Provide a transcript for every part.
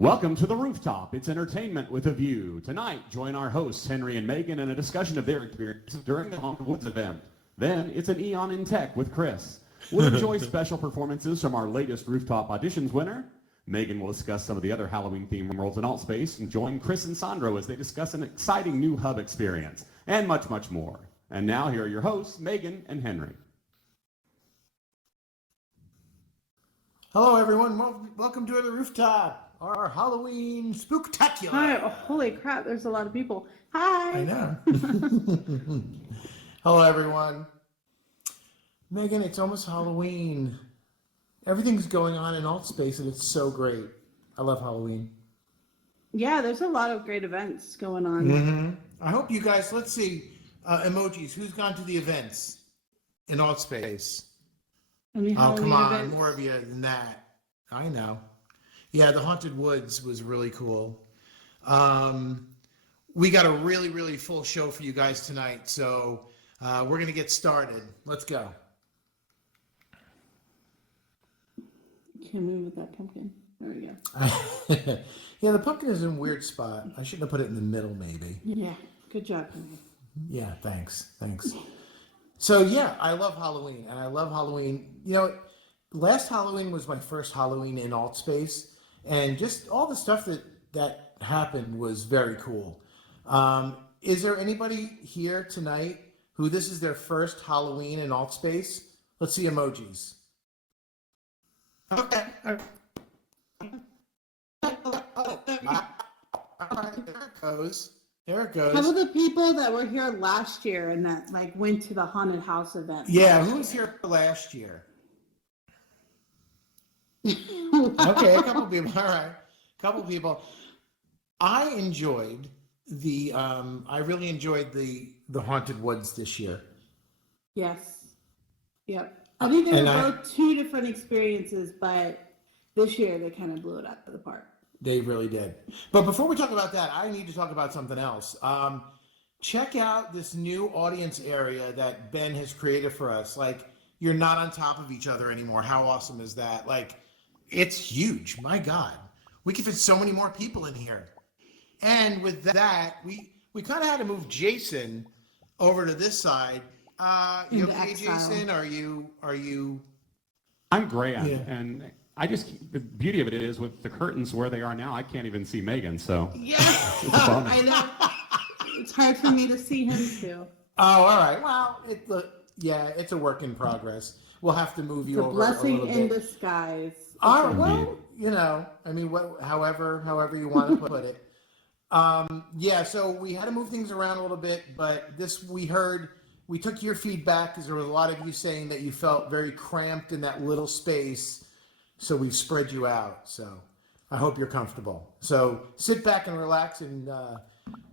Welcome to the Rooftop. It's entertainment with a view. Tonight, join our hosts, Henry and Megan, in a discussion of their experiences during the Haunted Woods event. Then, it's an Eon in Tech with Chris. We'll enjoy special performances from our latest Rooftop auditions winner. Megan will discuss some of the other Halloween-themed worlds in Altspace, and join Chris and Sandro as they discuss an exciting new hub experience, and much, much more. And now, here are your hosts, Megan and Henry. Hello, everyone. Welcome to the Rooftop, our Halloween spooktacular. Hi. Oh, holy crap, there's a lot of people. Hi. I know. Hello, everyone. Megan, it's almost Halloween. Everything's going on in Altspace, and it's so great. I love Halloween. Yeah, there's a lot of great events going on. Mm-hmm. I hope you guys, let's see, emojis. Who's gone to the events in Altspace? Any Oh, come Halloween on, events? more of you than that. I know. Yeah, the Haunted Woods was really cool. We got a really, really full show for you guys tonight, so we're going to get started. Let's go. Can't move with that pumpkin. There we go. Yeah, the pumpkin is in a weird spot. I shouldn't have put it in the middle, maybe. Yeah, good job, Henry. Yeah, thanks. So, yeah, I love Halloween, and I love Halloween. You know, last Halloween was my first Halloween in Altspace, and just all the stuff that happened was very cool. Is there anybody here tonight who this is their first Halloween in Altspace? Let's see emojis. Okay. All right, there it goes. There it goes. How about the people that were here last year and that went to the haunted house event? Yeah, who was here last year? Okay, a couple people. All right, a couple people. I really enjoyed the Haunted Woods this year. Yes. Yep. I think they And were both two different experiences, but this year they kind of blew it out of the park. They really did. But before we talk about that, I need to talk about something else. Check out this new audience area that Ben has created for us. Like, you're not on top of each other anymore. How awesome is that? Like, it's huge. My God. We can fit so many more people in here. And with that, we kind of had to move Jason over to this side. You okay, Jason? Are you? I'm Grant, Yeah. and the beauty of it is with the curtains where they are now, I can't even see Megan, so. Yeah, It's a bonus. I know. It's hard for me to see him too. Oh, all right. Well, it's a work in progress. We'll have to move you It's a over blessing a little in bit. disguise. All right. Well, however you want to put it. Yeah. So we had to move things around a little bit, but we took your feedback because there was a lot of you saying that you felt very cramped in that little space. So we've spread you out. So I hope you're comfortable. So sit back and relax, and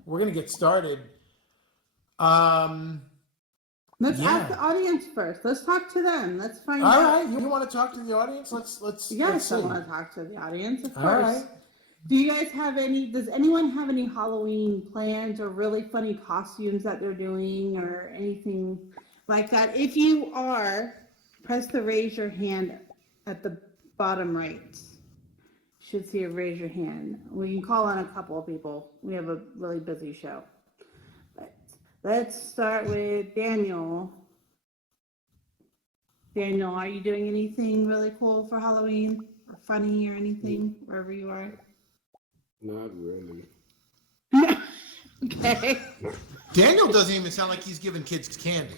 we're going to get started. Let's ask the audience first. Let's talk to them. Let's find All out. right. You want to talk to the audience? Let's Yes, I see. want to talk to the audience, of All course. right. Does anyone have any Halloween plans or really funny costumes that they're doing or anything like that? If you are, press the raise your hand at the bottom right. You should see a raise your hand. We can call on a couple of people. We have a really busy show. But let's start with Daniel. Daniel, are you doing anything really cool for Halloween or funny or anything wherever you are? Not really. Okay. Daniel doesn't even sound like he's giving kids candy.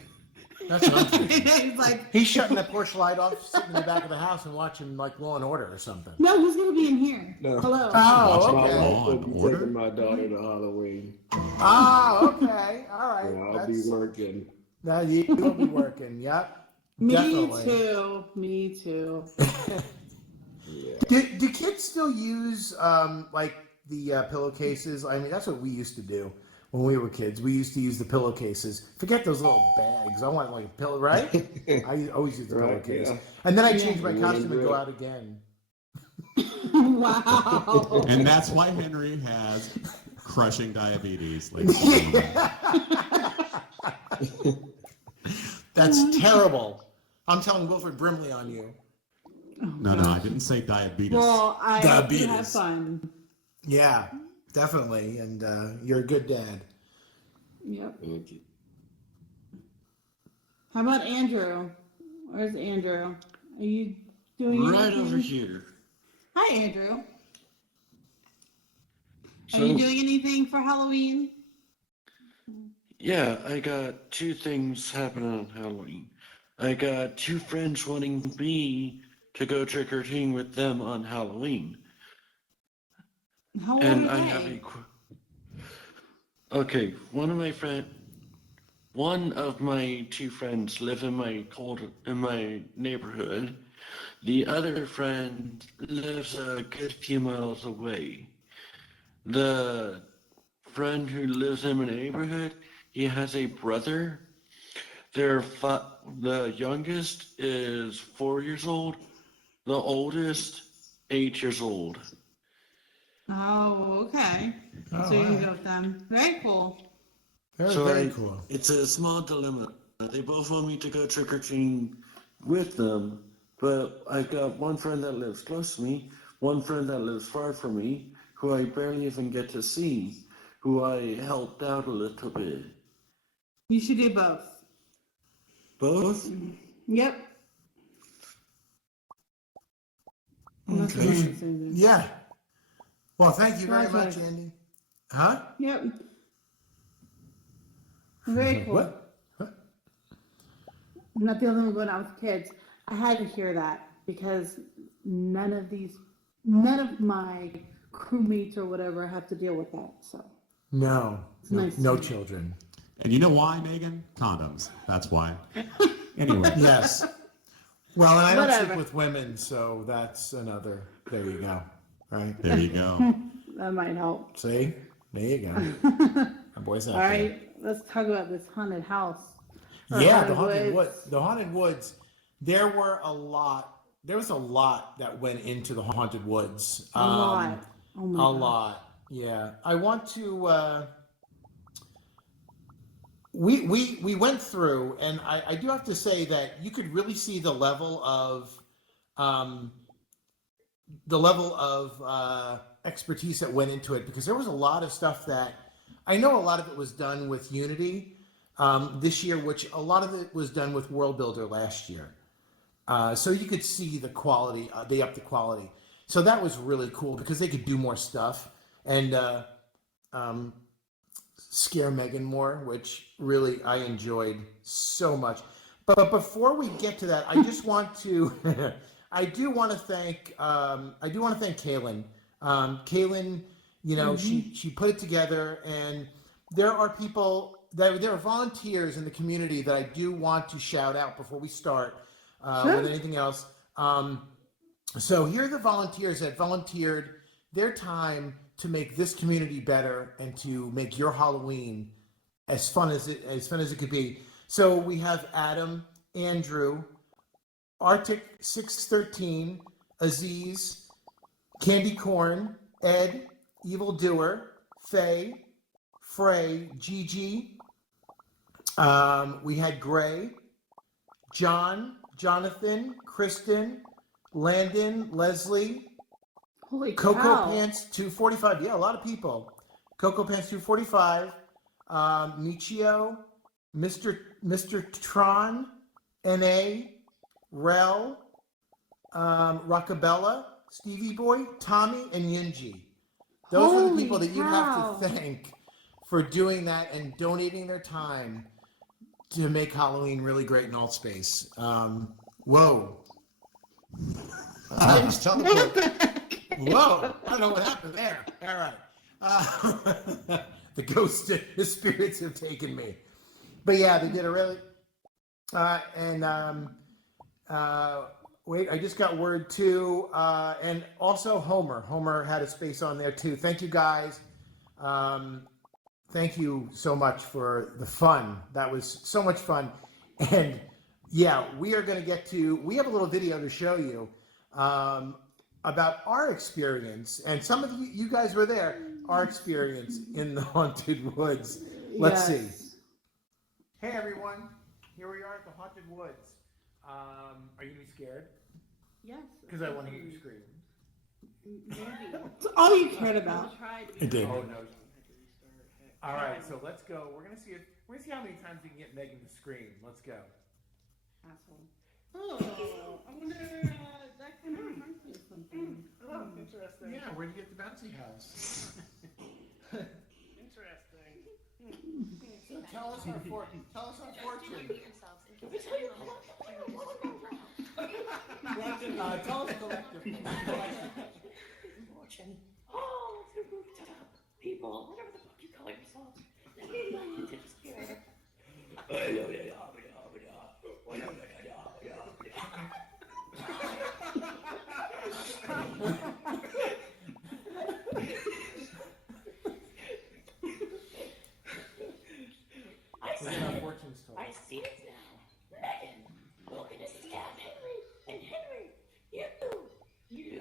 That's what I'm thinking. He's like, He's shutting that porch light off, sitting in the back of the house and watching like Law and Order or something. no, he's gonna be in here. No. Hello. Oh, My okay. wife will be Order? taking my daughter to Halloween. Oh, okay. All right. Yeah, I'll be working. Now you will be working. Yep. Me Definitely. too. Me too. Yeah. Do kids still use like the pillowcases? I mean, that's what we used to do when we were kids. We used to use the pillowcases. Forget those little bags. I want like a pillow, right? I always use the Right, pillowcase. yeah. And then I Yeah. changed my Yeah. costume and go out again. Wow. And that's why Henry has crushing diabetes. ladies and gentlemen. That's terrible. I'm telling Wilfred Brimley on you. No, I didn't say diabetes. Well, I hope you have Diabetes. fun. Yeah, definitely. And you're a good dad. Yep. Thank you. How about Andrew? Where's Andrew? Are you doing Right anything? over here. Hi, Andrew. Are So, you doing anything for Halloween? yeah, I got two things happening on Halloween. I got two friends wanting me to go trick-or-treating with them on Halloween. How old And are I have they? Okay, one of my two friends live in my neighborhood. The other friend lives a good few miles away. The friend who lives in my neighborhood, he has a brother. The youngest is 4 years old. The oldest, 8 years old. Oh, okay. Oh, So you can wow. go with them. Very cool. Very, So very cool. it's a small dilemma. They both want me to go trick or treating with them, but I got one friend that lives close to me, one friend that lives far from me, who I barely even get to see, who I helped out a little bit. You should do both. Both? Yep. That's what You I'm should- saying. Yeah. Well, thank you very That's much, right. Andy. Huh? Yep. Very cool. What? I'm not the only one going out with kids. I had to hear that because none of my crewmates or whatever have to deal with that. So No. it's No, nice. no children. And you know why, Megan? Condoms. That's why. Anyway. Yes. Well, and I don't Whatever. sleep with women, so that's another. There you go. Right? There you go. That might help. See? There you go. My boy's out All there. right, let's talk about this haunted house. Or Yeah, the haunted woods. woods. The haunted woods. There was a lot that went into the haunted woods. A lot. Oh my A gosh. lot. Yeah. I want to. We went through, and I do have to say that you could really see the level of expertise that went into it, because there was a lot of stuff that I know a lot of it was done with Unity this year, which a lot of it was done with World Builder last year. So you could see the quality, they upped the quality. So that was really cool because they could do more stuff and scare Megan more, which really I enjoyed so much. But before we get to that, I just want to, I do want to thank Calen. Calen, you know, she put it together, and there are volunteers in the community that I do want to shout out before we start with anything else. So here are the volunteers that volunteered their time to make this community better and to make your Halloween as fun as it could be. So we have Adam, Andrew, Arctic 613, Aziz, Candy Corn, Ed, Evil Doer, Faye, Frey, Gigi. We had Gray, John, Jonathan, Kristen, Landon, Leslie, Holy Coco cow. Pants 245. Yeah, a lot of people. Coco Pants 245, Michio, Mr. Tron, NA, Rel, Rockabella, Stevie Boy, Tommy, and Yunji. Those are the Holy people that you cow. have to thank for doing that and donating their time to make Halloween really great in alt space. Whoa. I just teleport. Whoa. I don't know what happened there. All right. The spirits have taken me. But yeah, they did a really, wait, I just got word too, and also Homer had a space on there too. Thank you guys. Thank you so much for the fun. That was so much fun. And yeah, we have a little video to show you about our experience. And some of you guys were there, our experience in the haunted woods. Let's see. Hey everyone, here we are at the haunted woods. Are you gonna be scared? Yes. Because I want to hear you scream. Maybe. That's all you cared about. It did. Oh no. All right, so let's go. We're gonna see how many times we can get Megan to scream. Let's go. Asshole. Oh, I wonder that can reminds me of something. Oh, interesting. Yeah, where'd you get the bouncy house? Interesting. So tell us our fortune. Tell us our fortune. Tell us collective. Fortune. Oh, the rooftop people, whatever the fuck you call yourselves. Let me invite you to the spirit. I see it now. Megan, we're gonna stab Henry. And Henry, you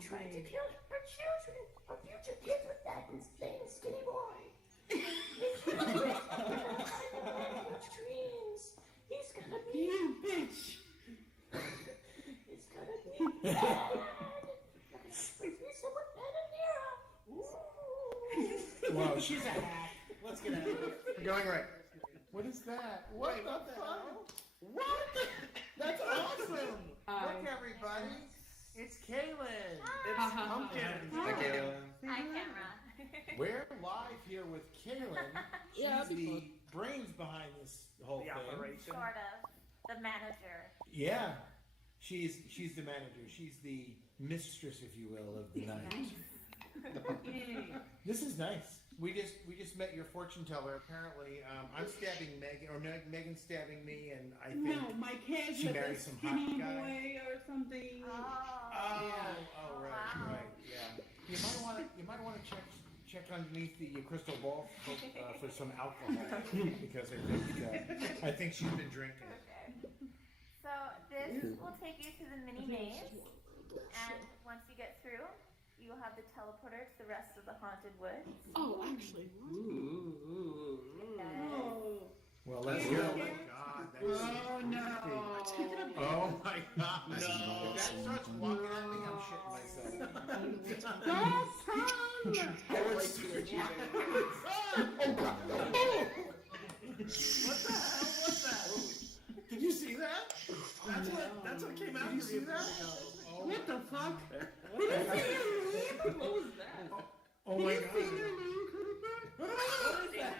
tried to kill our children, our future kids with that insane skinny boy. Dreams. He's gonna be You bitch. He's gonna be bad. Replace him with Ben and Nero. Whoa, she's a hack. Let's get out of here. We're going right. What is that? What the fuck? What? That's awesome! Look, everybody. It's Calen. It's Pumpkin. Hi, Calen. Hi, camera. We're live here with Calen. She's the brains behind this whole thing. Sort of. The manager. Yeah. She's the manager. She's the mistress, if you will, of the night. This is nice. We just met your fortune teller. Apparently, I'm stabbing Megan, or Megan's stabbing me, and I think No, my kids she with married a some hot skinny guy. boy or something. Right, yeah. You might want to check underneath the crystal ball for some alcohol because I think she's been drinking. Okay. So this will take you to the mini maze, and once you get through, you will have the teleporter to the rest of the haunted woods. Oh, actually. Well, let's go. Oh my God, that's Oh no. Oh my God. No. If that starts walking at me, I'm shitting myself. Don't come. What the hell was that? Did you see that? That's what came out. Did you see that? What the fuck? Did you see your name? What was that? Oh my God. Did you see your name? What is that?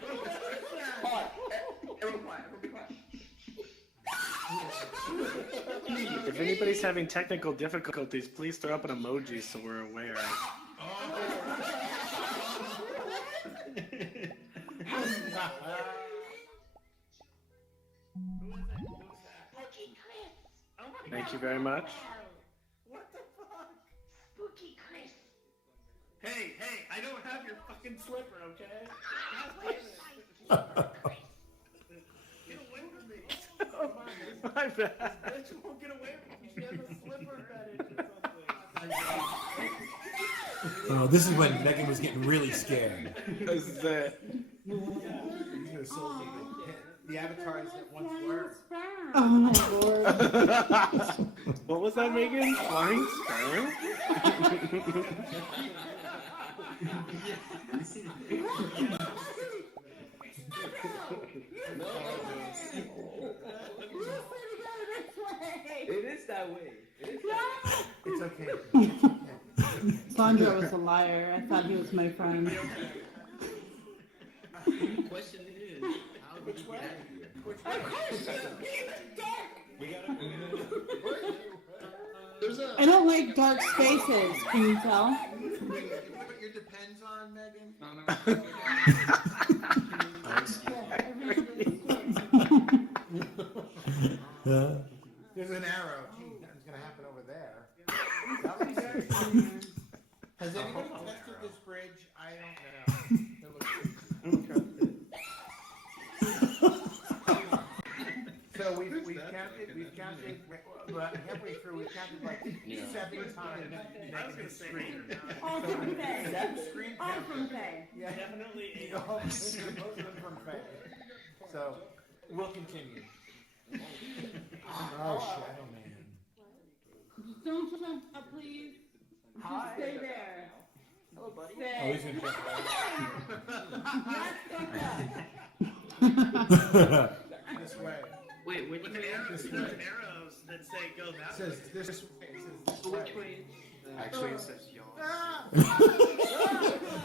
Everyone quiet. If anybody's having technical difficulties, please throw up an emoji so we're aware. Thank you very much. What the fuck? Spooky Chris. Hey, I don't have your fucking slipper, okay? Get away from me. My bad. Bitch won't get away from me. She has a slipper fetish or something. Oh, this is when Megan was getting really scared. This is it. The avatars that once were. Oh my lord. What was that, Megan? Flying sperm? It is that way. It's okay. Sandra was a liar. I thought he was my friend. The question is, how do we get out of here? Of course We gotta There's a. I don't like dark spaces. Can you tell? You put your depends on, Megan? There's an arrow. Gee, nothing's gonna happen over there. Has anybody tested this bridge? I don't know. It looks So we've counted, but halfway through we've counted like 7 times Megan screamed. All from Faye. Scream All from Faye. Yeah, definitely. Most of them from Faye. So we'll continue. Oh, Shadow Man. Don't jump up, please. Just stay there. Hello, buddy. Stay. Oh, he's in This way. Wait, which way? This There's way. arrows that say go It that says way. this way. It says this way. Which way? Actually, it says yawn.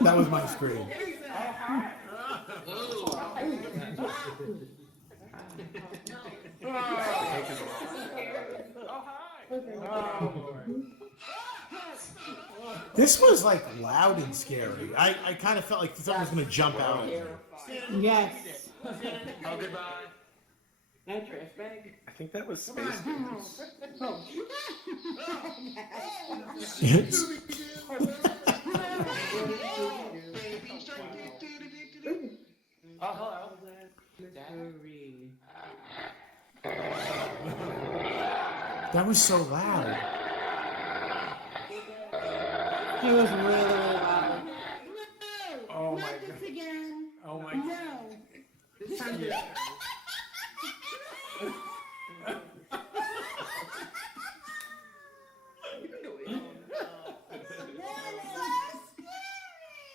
That was my screen. This was like loud and scary. I kind of felt like someone was going to jump out. Yes. Oh, goodbye. No trash bag. I think that was space. Oh, hello. That was so loud. It was really, really loud. Oh my Not god. this again. Oh my No. This time to...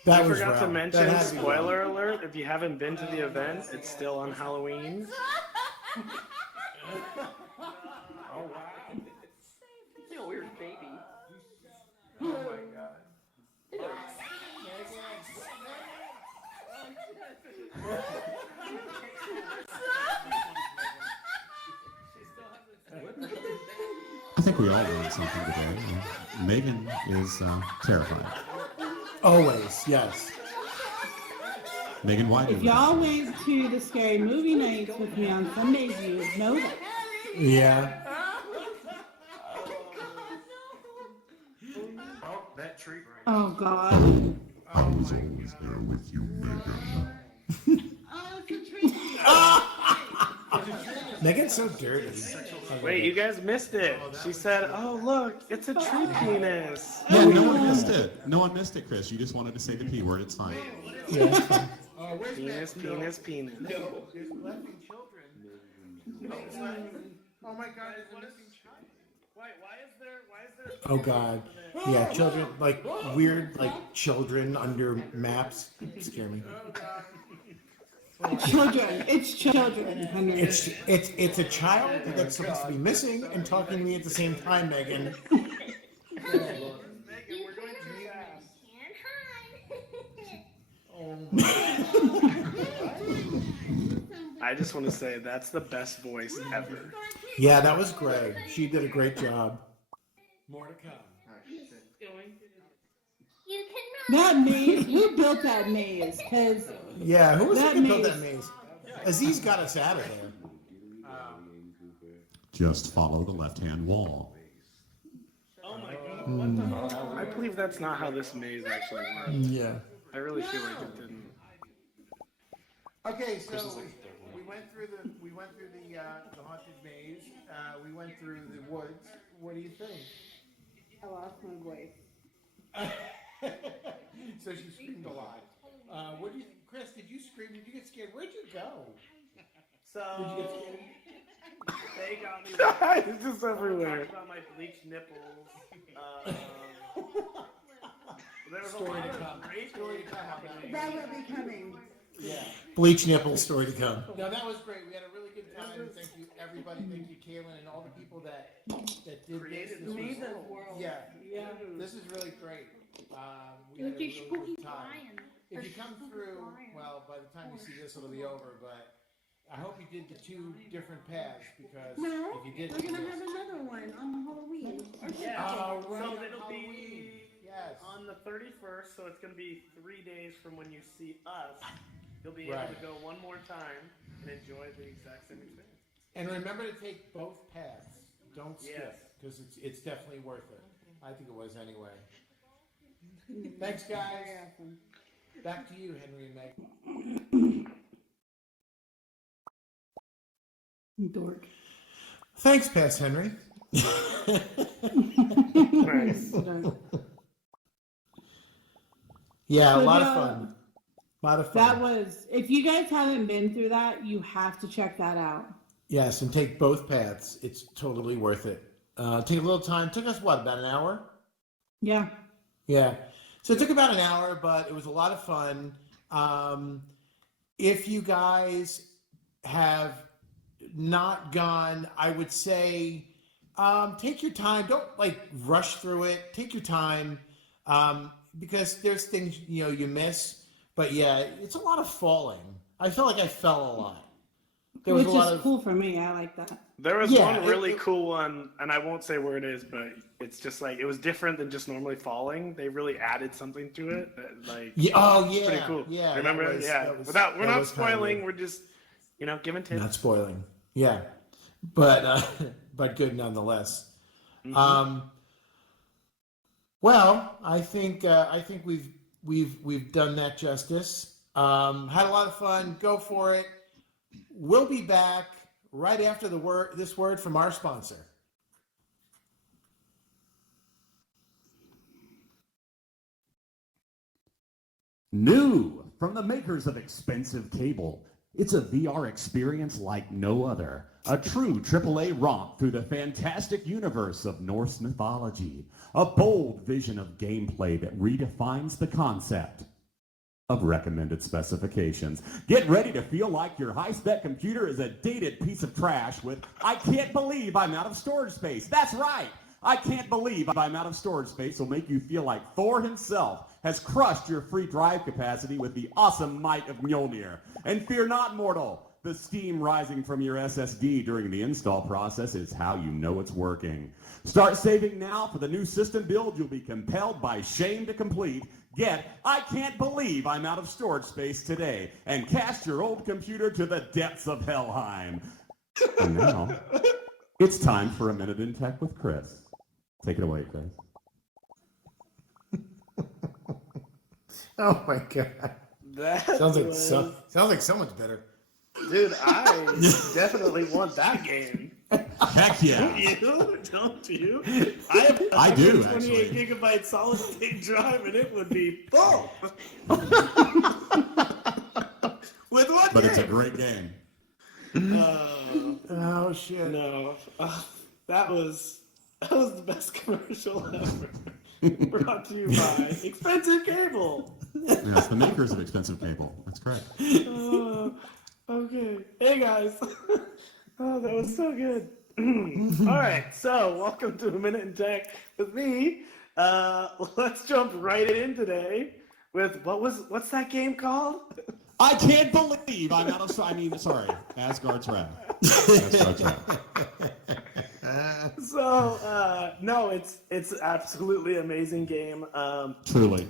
That I was forgot to loud. mention, That had to be spoiler alert, if you haven't been to the event, it's still on Halloween. Oh wow. You're a weird baby. Oh my god. I think we all learned something today. Megan is terrified. Always, yes. Megan, why If y'all went to the scary movie nights with me on Sundays, you would know that. Yeah. Oh, that tree. Oh, God. I was always there with you, Megan. Oh, it's a tree. Megan's so dirty. Wait, you guys missed it. She said, oh, look, it's a tree penis. Yeah, no one missed it. No one missed it, Chris. You just wanted to say the P word. It's fine. Yeah. Penis, penis, penis. There's laughing children. Oh my god, there's a missing child. Why is there Oh god. Yeah, children, like weird, like children under maps. Scare me. Children. It's children, Henry. It's a child that's supposed to be missing and talking to me at the same time, Megan. Megan, we're going too fast. I just want to say that's the best voice ever. Yeah, that was Greg. She did a great job. More to come. That maze, who built that maze? Because Yeah, who was That it that built maze. that maze? Aziz got us out of there. Just follow the left-hand wall. Oh my god, what the hell? I believe that's not how this maze actually works. Yeah. I really feel like it didn't. Okay, so we went through the haunted maze. We went through the woods. What do you think? I lost my voice. So she screamed a lot. What do you, Chris? Did you scream? Did you get scared? Where'd you go? So Did you get scared? they got me. It's just Oh everywhere. About my bleached nipples. There was a Story lot to of come. great Story to come. That will be coming. Yeah. Bleach nipple story to come. No, that was great. We had a really good time. Thank you, everybody. Thank you, Calen, and all the people that did Created this. this This world. was, yeah, this is really great. We had a really good time. If you come through, well, by the time you see this, it'll be over. But I hope you did the 2 different paths because No, if you did, we're gonna have another one on Halloween. Yeah. Oh, right, So on it'll Halloween. be Yes. on the 31st, so it's going to be 3 days from when you see us. You'll be able Right. to go one more time and enjoy the exact same experience. And remember to take both paths. Don't skip Yes. because it's definitely worth it. I think it was anyway. Thanks, guys. Back to you, Henry and Meg. Dork. Thanks, Pass Henry. Nice. Yeah, a So lot of the- fun. A lot of fun. That was, if you guys haven't been through that, you have to check that out. Yes, and take both paths. It's totally worth it. take a little time. Took us what, about an hour? Yeah. Yeah. So it took about an hour, but it was a lot of fun. If you guys have not gone, I would say take your time. Don't like rush through it. Take your time because there's things you miss. But yeah, it's a lot of falling. I felt like I fell a lot. There was Which a lot is of cool for me. I like that. There was Yeah, one really cool one, and I won't say where it is, but it's just like, it was different than just normally falling. They really added something to it. That, like, yeah. Oh yeah. it's pretty cool. Yeah. Remember? that was- Yeah. that was- We're that not was kinda spoiling. weird. We're just, giving tips. Not spoiling. Yeah. But but good nonetheless. Mhm. Well, I think we've done that justice. Had a lot of fun. Go for it. We'll be back right after this word from our sponsor. New from the makers of expensive cable. It's a VR experience like no other. A true AAA romp through the fantastic universe of Norse mythology. A bold vision of gameplay that redefines the concept of recommended specifications. Get ready to feel like your high-spec computer is a dated piece of trash with, I can't believe I'm out of storage space. That's right. I can't believe I'm out of storage space will make you feel like Thor himself has crushed your free drive capacity with the awesome might of Mjolnir. And fear not, mortal. The steam rising from your SSD during the install process is how you know it's working. Start saving now for the new system build you'll be compelled by shame to complete. Get I can't believe I'm out of storage space today and cast your old computer to the depths of Helheim. And now, it's time for a Minute in Tech with Chris. Take it away, Chris. Oh my god. That Sounds like was- sounds like someone's better. Dude, I definitely want that game. Heck yeah. You? Don't you? I have I do, 28 gigabyte solid state drive, and it would be full. With what? But it's a great game. Oh shit. No, that was the best commercial ever. Brought to you by Expensive Cable. Yes, the makers of expensive cable. That's correct. Okay. Hey guys. Oh, that was so good. All right, so welcome to A Minute in Tech with me. Let's jump right in today with what's that game called? I can't believe I'm out of. Sorry, Asgard's Wrath. Asgard's Wrath. So no, it's absolutely amazing game. Truly.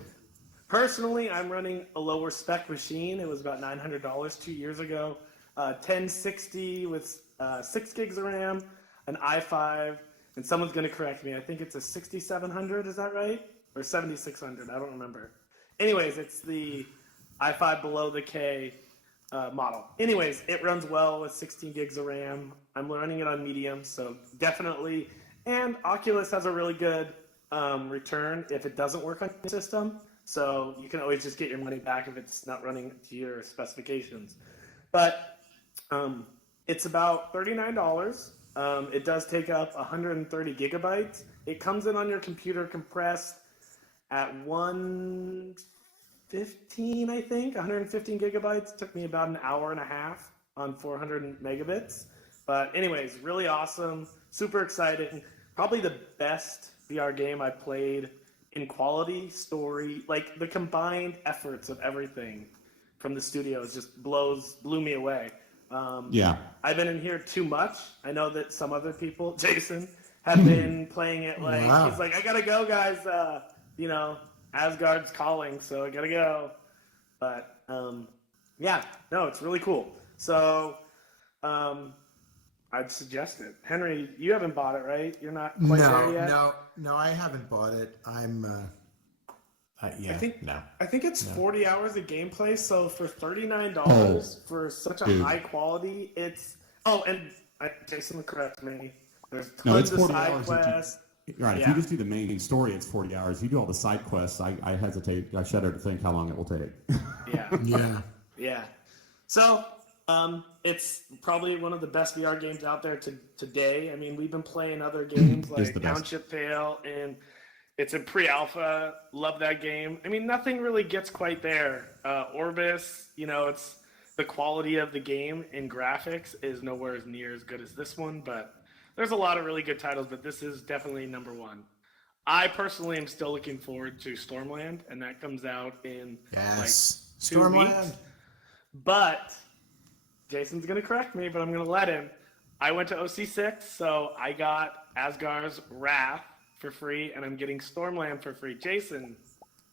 Personally, I'm running a lower spec machine. It was about $900 2 years ago. 1060 with 6 gigs of RAM, an i5, and someone's going to correct me. I think it's a 6700, is that right? Or 7600, I don't remember. Anyways, it's the i5 below the K model. Anyways, it runs well with 16 gigs of RAM. I'm running it on medium, so definitely. And Oculus has a really good return if it doesn't work on your system. So you can always just get your money back if it's not running to your specifications. But it's about $39. It does take up 130 gigabytes. It comes in on your computer compressed at 115, I think. 115 gigabytes. Took me about an hour and a half on 400 megabits. But anyways, really awesome. Super exciting. Probably the best VR game I played in quality, story, like the combined efforts of everything from the studios just blew me away. Yeah. I've been in here too much. I know that some other people, Jason, have been playing it like, Wow. He's like, I gotta go, guys. Asgard's calling, so I gotta go. But yeah, no, it's really cool. So I'd suggest it. Henry, you haven't bought it, right? You're not quite there yet? No, I haven't bought it. I'm yeah. I think no. I think it's 40 hours of gameplay. So for $39 Oh, for such a dude. high quality, it's Jason will correct me. There's tons No, it's of 40 side hours. quests. Right. If Yeah. you just do the main story, it's 40 hours. If you do all the side quests, I hesitate. I shudder to think how long it will take. Yeah, Yeah. yeah. So It's probably one of the best VR games out there today. I mean, we've been playing other games like Township Tale, and it's in pre-alpha. Love that game. I mean, nothing really gets quite there. Orbis, it's the quality of the game in graphics is nowhere near as good as this one, but there's a lot of really good titles, but this is definitely number one. I personally am still looking forward to Stormland, and that comes out in like 2 Stormland. weeks. But Jason's going to correct me, but I'm going to let him. I went to OC6, so I got Asgar's Wrath for free, and I'm getting Stormland for free. Jason,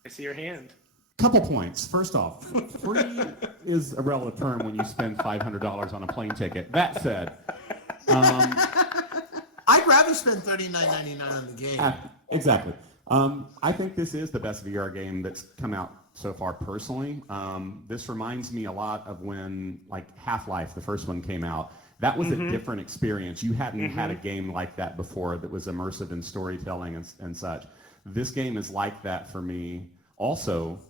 I see your hand. Couple points. First off, free is a relative term when you spend $500 on a plane ticket. That said, I'd rather spend $39.99 on the game. Exactly. I think this is the best VR game that's come out so far personally. This reminds me a lot of when like Half-Life, the first one, came out. That was a different experience. You hadn't had a game like that before that was immersive in storytelling and such. This game is like that for me. Also,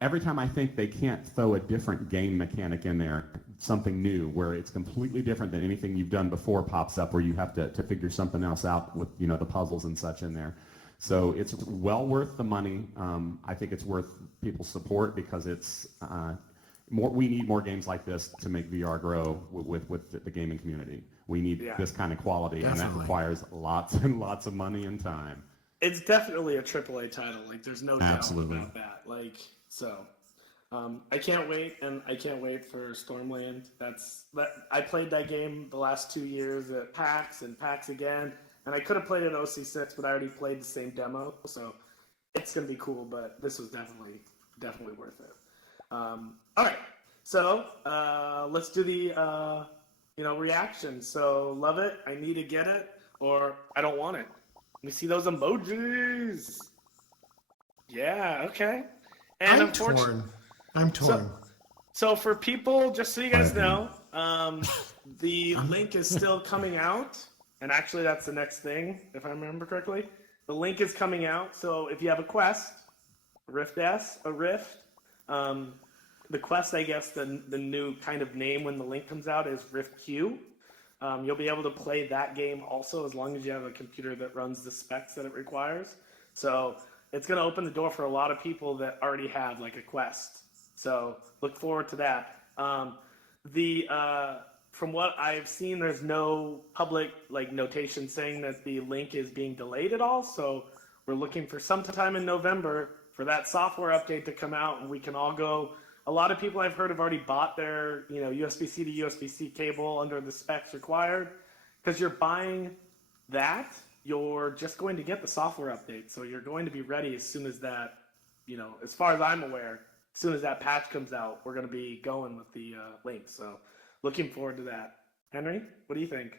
every time I think they can't throw a different game mechanic in there, something new where it's completely different than anything you've done before pops up, where you have to figure something else out with the puzzles and such in there. So it's well worth the money. I think it's worth people's support because it's more. We need more games like this to make VR grow with the gaming community. We need this kind of quality, and that requires lots and lots of money and time. It's definitely a AAA title. Like, there's no doubt about that. Like, so I can't wait, and I can't wait for Stormland. I played that game the last 2 years at PAX and PAX again, and I could have played it at OC6, but I already played the same demo, so it's gonna be cool. But this was definitely worth it. All right, so let's do the reaction. So love it, I need to get it, or I don't want it. Let me see those emojis. Yeah, okay. And I'm torn. So for people, just so you guys know, the link is still coming out. And actually, that's the next thing, if I remember correctly. The link is coming out. So if you have a Quest, Rift S, a Rift, the Quest, I guess the new kind of name when the link comes out is Rift Q. You'll be able to play that game also as long as you have a computer that runs the specs that it requires. So it's going to open the door for a lot of people that already have like a Quest. So look forward to that. From what I've seen, there's no public notation saying that the link is being delayed at all. So we're looking for sometime in November for that software update to come out, and we can all go. A lot of people I've heard have already bought their USB-C to USB-C cable under the specs required, because you're buying that. You're just going to get the software update, so you're going to be ready as soon as that, as far as I'm aware, as soon as that patch comes out, we're going to be going with the link. So looking forward to that. Henry, what do you think?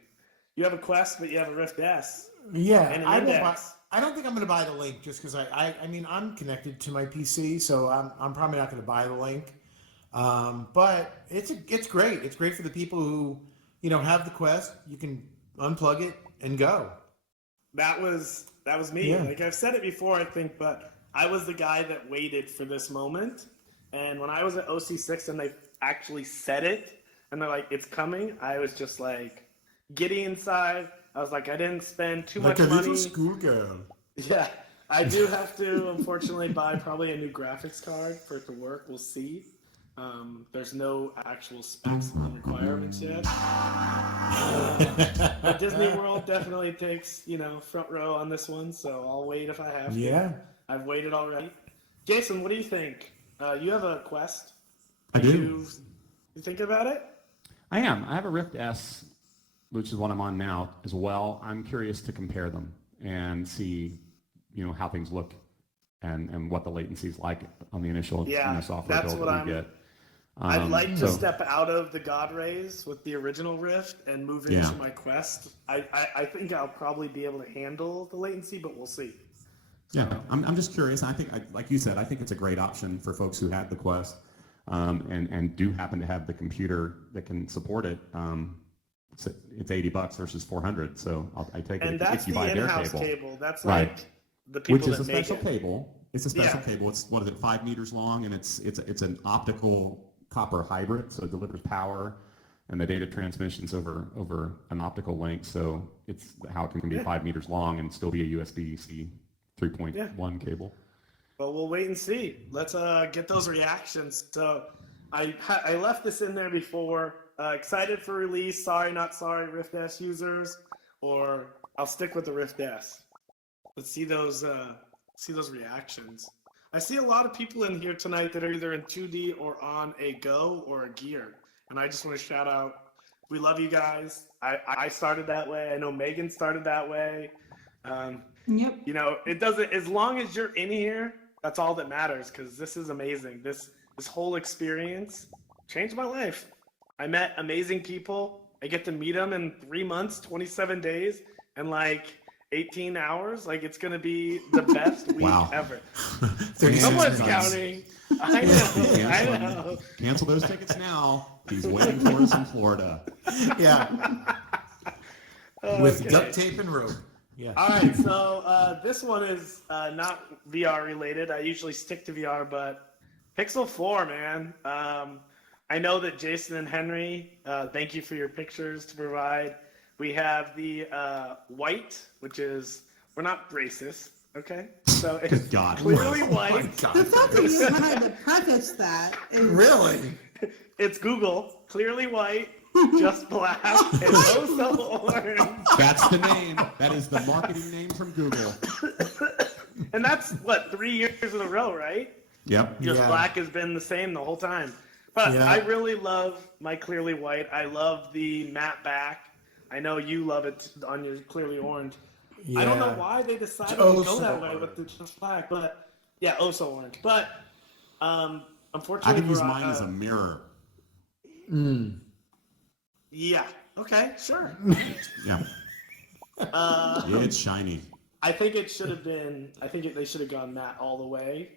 You have a Quest, but you have a Rift S. Yeah, and an Index. I don't think I'm going to buy the link just because I mean, I'm connected to my PC, so I'm probably not going to buy the link. But it's great. It's great for the people who, have the Quest. You can unplug it and go. That was me. Yeah. Like I've said it before, I think, but I was the guy that waited for this moment. And when I was at OC6 and they actually said it, and they're like, it's coming, I was just like giddy inside. I was like, I didn't spend too much money. Like a little schoolgirl. Yeah, I do have to, unfortunately, buy probably a new graphics card for it to work. We'll see. There's no actual specs and requirements yet. But Disney World definitely takes, front row on this one, so I'll wait if I have to. Yeah. I've waited already. Jason, what do you think? You have a Quest. I do. You think about it? I am. I have a Rift S, which is what I'm on now as well. I'm curious to compare them and see, how things look and what the latency is like on the initial software build that we get. I'd like to step out of the God Rays with the original Rift and move into my Quest. I think I'll probably be able to handle the latency, but we'll see. Yeah, I'm just curious. I think, like you said, I think it's a great option for folks who have the Quest and do happen to have the computer that can support it. It's $80 versus $400, so I take it. And that's if you the buy their in-house cable. cable. That's right. like the people Which is that a special cable. It's a special Yeah. cable. It's 5 meters long, and it's an optical copper hybrid, so it delivers power and the data transmissions over an optical link. So it's how it can be 5 meters long and still be a USB-C 3.1 cable. Well, we'll wait and see. Let's get those reactions. So I left this in there before. Excited for release. Sorry, not sorry, Rift S users. Or I'll stick with the Rift S. Let's see those reactions. I see a lot of people in here tonight that are either in 2D or on a Go or a Gear. And I just want to shout out, we love you guys. I started that way. I know Megan started that way. Yep. You know, it doesn't, as long as you're in here, that's all that matters, because this is amazing. This whole experience changed my life. I met amazing people. I get to meet them in 3 months, 27 days, and like 18 hours. Like, it's going to be the best week ever. Someone's counting. I know. Cancel those tickets now. He's waiting for us in Florida. Yeah. With duct tape and rope. Yeah. All right, so this one is not VR related. I usually stick to VR, but Pixel 4, man. I know that Jason and Henry, thank you for your pictures to provide. We have the white, which is, we're not racist, okay? So it's clearly white. The fact that you had to preface that is... Really? It's Google, clearly white, just black, and also orange. That's the name. That is the marketing name from Google. And that's, what, 3 years in a row, right? Yep. Just black has been the same the whole time. But I really love my clearly white. I love the matte back. I know you love it on your clearly orange. Yeah. I don't know why they decided to go that way with the just black, but yeah, so orange. But unfortunately, I can use mine as a mirror. Yeah. Okay. Sure. Yeah. It's shiny. I think it should have been. They should have gone matte all the way,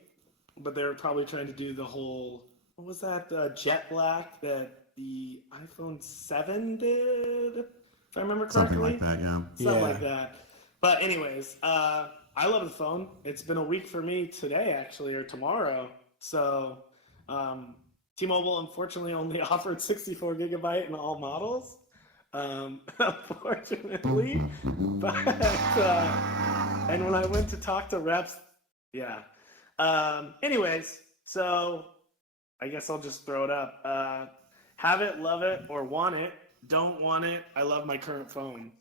but they were probably trying to do the whole. What was that? Jet black that the iPhone 7 did, if I remember correctly. Something like that. Yeah. Something like that. But anyways, I love the phone. It's been a week for me today, actually, or tomorrow. So, T-Mobile unfortunately only offered 64 gigabyte in all models. Unfortunately, but and when I went to talk to reps, anyways, so I guess I'll just throw it up. Have it, love it, or want it. Don't want it. I love my current phone.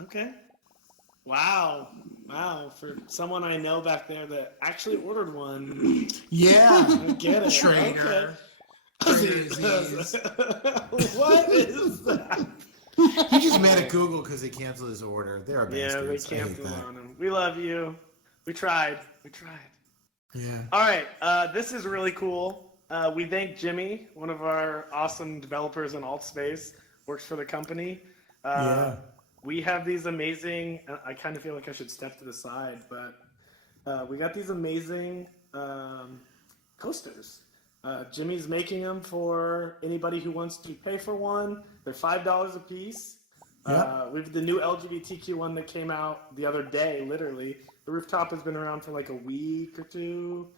Okay. Wow. For someone I know back there that actually ordered one. Yeah. I get it. Trader. Okay. What is that? He just mad at Google because they canceled his order. They're bastards. Yeah, they canceled on him. We love you. We tried. Yeah. All right. This is really cool. We thank Jimmy, one of our awesome developers in AltSpace, works for the company. We have these amazing, I kind of feel like I should step to the side, but we got these amazing coasters. Jimmy's making them for anybody who wants to pay for one. They're $5 a piece. We have the new LGBTQ one that came out the other day, literally. The Rooftop has been around for like a week or two.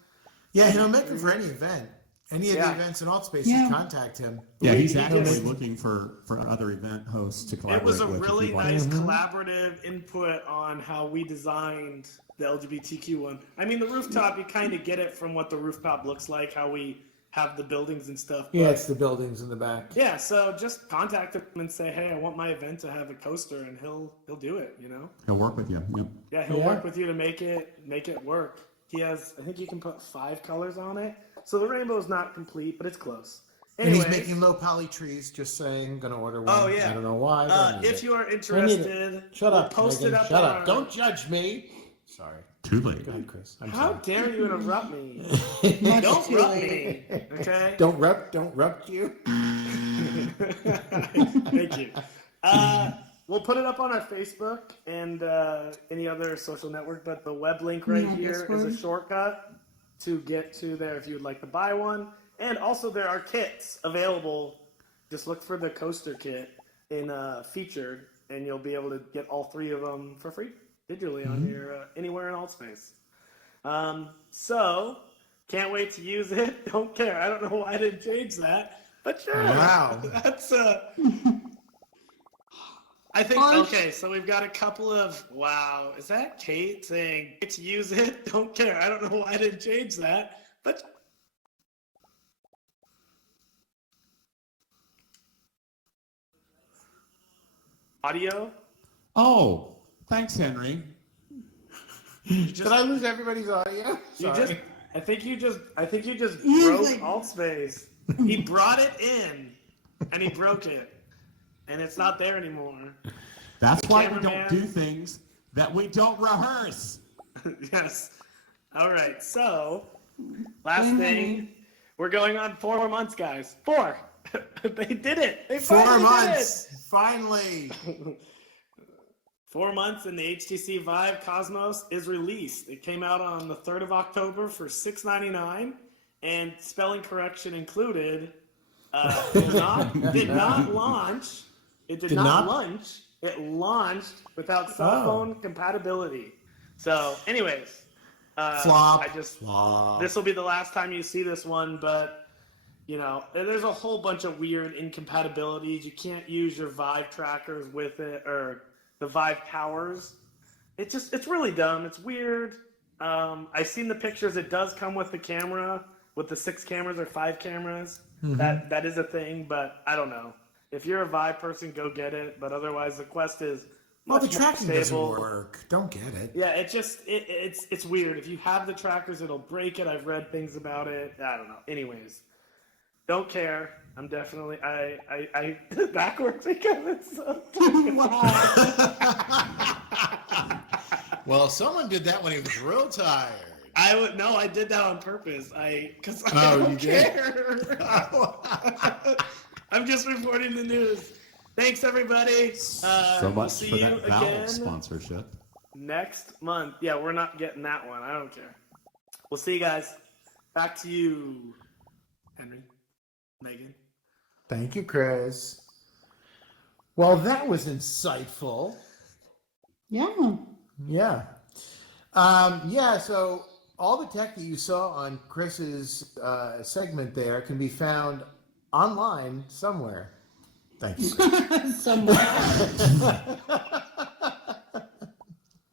Yeah, he'll make them for any event. Any of the events in AltSpace, you contact him. Yeah, he's actively looking for other event hosts to collaborate with. It was a really nice collaborative input on how we designed the LGBTQ one. I mean, the Rooftop, you kind of get it from what the Rooftop looks like, how we have the buildings and stuff. Yeah, it's the buildings in the back. Yeah, so just contact him and say, hey, I want my event to have a coaster, and he'll do it, you know? He'll work with you. Yep. Yeah, he'll work with you to make it work. He has, I think you can put 5 colors on it. So the rainbow is not complete, but it's close. Anyways, and he's making low poly trees, just saying, gonna order one. Oh, yeah. I don't know why. If you are interested, shut up. Post it up. Shut up. Don't judge me. Sorry. Too late. Go ahead, Chris. How dare you interrupt me? Don't rub me. Okay? Don't rub you. Thank you. We'll put it up on our Facebook and any other social network, but the web link right here is a shortcut to get to there if you would like to buy one. And also there are kits available. Just look for the coaster kit in featured, and you'll be able to get all 3 of them for free digitally on your anywhere in AltSpace. So Can't wait to use it. Don't care. I don't know why I didn't change that, but sure. Wow. That's I think, okay, so we've got a couple of, wow, is that Kate saying, get to use it? Don't care. I don't know why I didn't change that, but. Audio? Oh, thanks, Henry. Did I lose everybody's audio? Sorry. I think you just He's broke like- alt space. He brought it in, and he broke it, and it's not there anymore. That's why we cameraman- don't do things that we don't rehearse. Yes. All right. So, last thing, we're going on 4 months, guys. 4. They did it. They 4 finally months. Finally. Did it. 4 months, and the HTC Vive Cosmos is released. It came out on the 3rd of October for $699, and spelling correction included. Did not launch. It did not launch. It launched without cell phone compatibility. So, anyways, Flop. This will be the last time you see this one, but you know, there's a whole bunch of weird incompatibilities. You can't use your Vive trackers with it, or the Vive towers. It's really dumb. It's weird. I've seen the pictures. It does come with the camera, with the 6 cameras or 5 cameras. Mm-hmm. That is a thing, but I don't know. If you're a Vive person, go get it. But otherwise, the Quest is Well, the much more tracking doesn't stable. work. Don't get it. Yeah, it's weird. If you have the trackers, it'll break it. I've read things about it. I don't know. Anyways, don't care. I'm definitely I backwards because it's so Well, someone did that when he was real tired. I did that on purpose. Because I Oh, don't you did? care. I'm just reporting the news. Thanks, everybody. So much see for you that Valve again sponsorship. next month. Yeah, we're not getting that one. I don't care. We'll see you guys. Back to you, Henry, Megan. Thank you, Chris. Well, that was insightful. Yeah. Yeah. So all the tech that you saw on Chris's segment there can be found online somewhere. Thank you. Somewhere.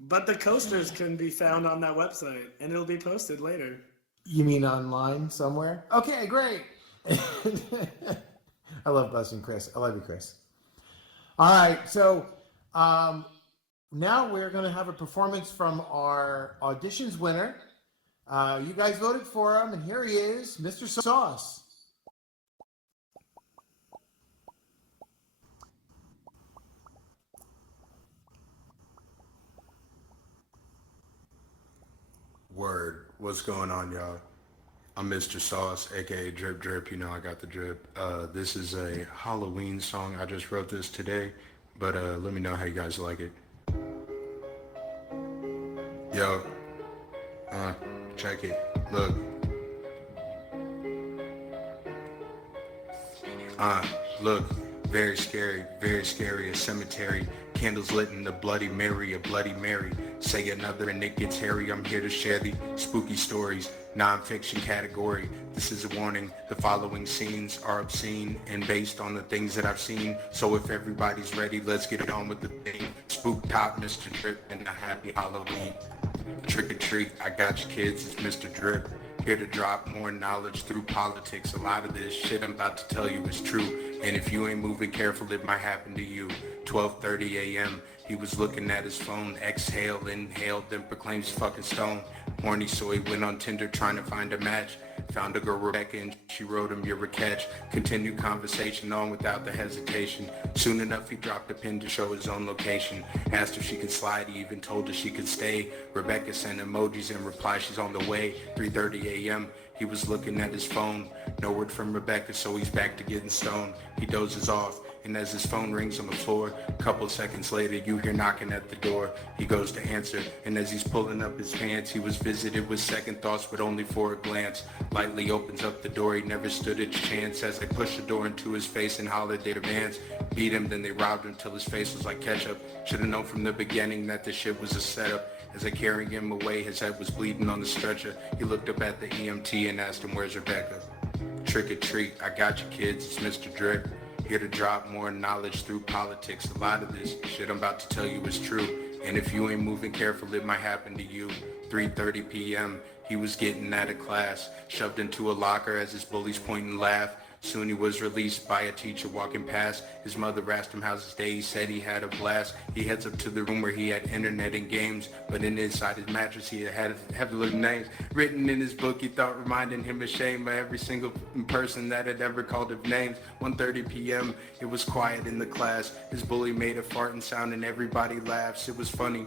But the coasters can be found on that website, and it'll be posted later. You mean online somewhere? Okay, great. I love busting Chris. I love you, Chris. All right, so now we're going to have a performance from our auditions winner. You guys voted for him, and here he is, Mr. Sauce. Word. What's going on, y'all? I'm Mr. Sauce, aka Drip Drip. You know I got the drip. This is a Halloween song. I just wrote this today, but let me know how you guys like it. Yo, check it. Look. Look. Very scary, a cemetery. Candles lit in the Bloody Mary, a Bloody Mary. Say another and it gets hairy. I'm here to share the spooky stories, non-fiction category. This is a warning. The following scenes are obscene and based on the things that I've seen. So if everybody's ready, let's get it on with the thing. Spook top, Mr. Drip, and a happy Halloween. Trick or treat, I got you kids, it's Mr. Drip. Here to drop more knowledge through politics. A lot of this shit I'm about to tell you is true. And if you ain't moving careful, it might happen to you. 12:30 a.m. He was looking at his phone. Exhale, inhale, then proclaims fucking stone. Horny, so he went on Tinder trying to find a match. Found a girl, Rebecca, and she wrote him, you're a catch. Continued conversation on without the hesitation. Soon enough, he dropped a pin to show his own location. Asked if she could slide, he even told her she could stay. Rebecca sent emojis in reply, she's on the way. 3:30 a.m. He was looking at his phone. No word from Rebecca, so he's back to getting stoned. He dozes off, and as his phone rings on the floor, a couple seconds later, you hear knocking at the door. He goes to answer, and as he's pulling up his pants, he was visited with second thoughts, but only for a glance. Lightly opens up the door, he never stood a chance. As they pushed the door into his face and hollered their demands. Beat him, then they robbed him till his face was like ketchup. Should've known from the beginning that this shit was a setup. As I carried him away, his head was bleeding on the stretcher. He looked up at the EMT and asked him, "Where's Rebecca?" Trick or treat, I got you kids, it's Mr. Drip. Here to drop more knowledge through politics. A lot of this shit I'm about to tell you is true. And if you ain't moving careful, it might happen to you. 3:30 p.m. He was getting out of class, shoved into a locker as his bullies point and laugh. Soon he was released by a teacher walking past. His mother asked him how's his day. He said he had a blast. He heads up to the room where he had internet and games, but inside his mattress he had heavy names written in his book he thought reminding him of shame by every single person that had ever called him names. 1:30 p.m. It was quiet in the class. His bully made a farting sound and everybody laughs. It was funny.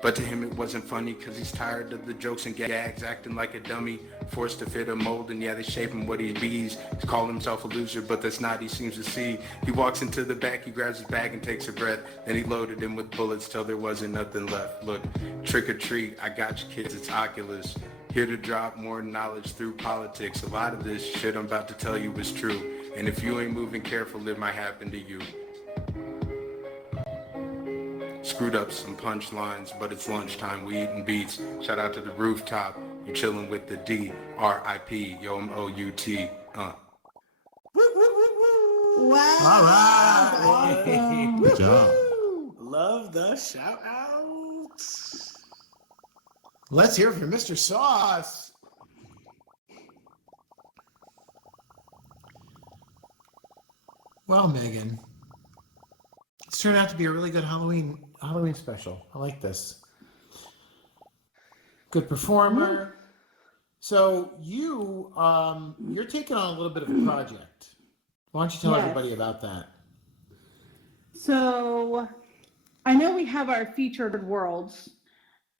But to him it wasn't funny, cause he's tired of the jokes and gags, acting like a dummy, forced to fit a mold, and yeah, they shape him what he bees. He called himself a loser, but that's not he seems to see. He walks into the back, he grabs his bag and takes a breath, then he loaded him with bullets till there wasn't nothing left. Look, trick or treat, I got you kids, it's Oculus. Here to drop more knowledge through politics. A lot of this shit I'm about to tell you is true, and if you ain't moving careful, it might happen to you. Screwed up some punchlines, but it's lunchtime, we eating beats. Shout out to the Rooftop, you chilling with the D-R-I-P, yo, M-O-U-T, Wow. All right. Awesome. Good job. Love the shout outs. Let's hear from Mr. Sauce. Well, Megan, it's turned out to be a really good Halloween special. I like this. Good performer. So you're taking on a little bit of a project. Why don't you tell everybody about that? So I know we have our featured worlds,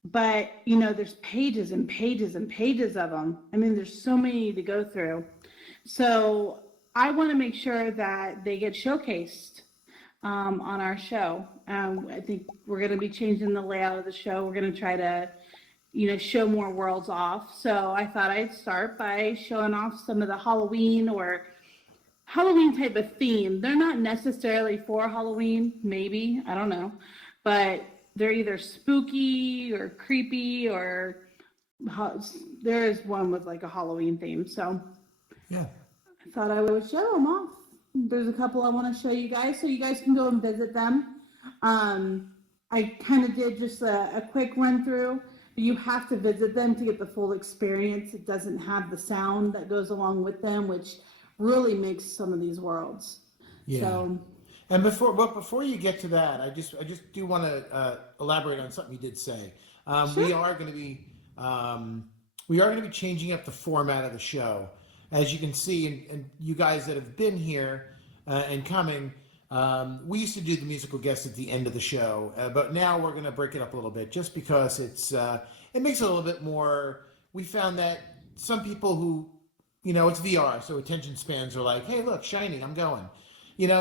but there's pages and pages and pages of them. I mean, there's so many to go through. So I want to make sure that they get showcased on our show. I think we're going to be changing the layout of the show. We're going to try to, show more worlds off. So I thought I'd start by showing off some of the Halloween or Halloween type of theme. They're not necessarily for Halloween, maybe, I don't know, but they're either spooky or creepy or there is one with like a Halloween theme. So yeah, I thought I would show them off. There's a couple I want to show you guys so you guys can go and visit them. I kind of did just a quick run through. You have to visit them to get the full experience. It doesn't have the sound that goes along with them, which really makes some of these worlds. Yeah. So, and before you get to that, I just do want to elaborate on something you did say. Sure. We are going to be changing up the format of the show. As you can see, and you guys that have been here and coming, we used to do the musical guests at the end of the show, but now we're going to break it up a little bit just because it makes it a little bit more. We found that some people who, it's VR, so attention spans are like, hey, look, shiny, I'm going.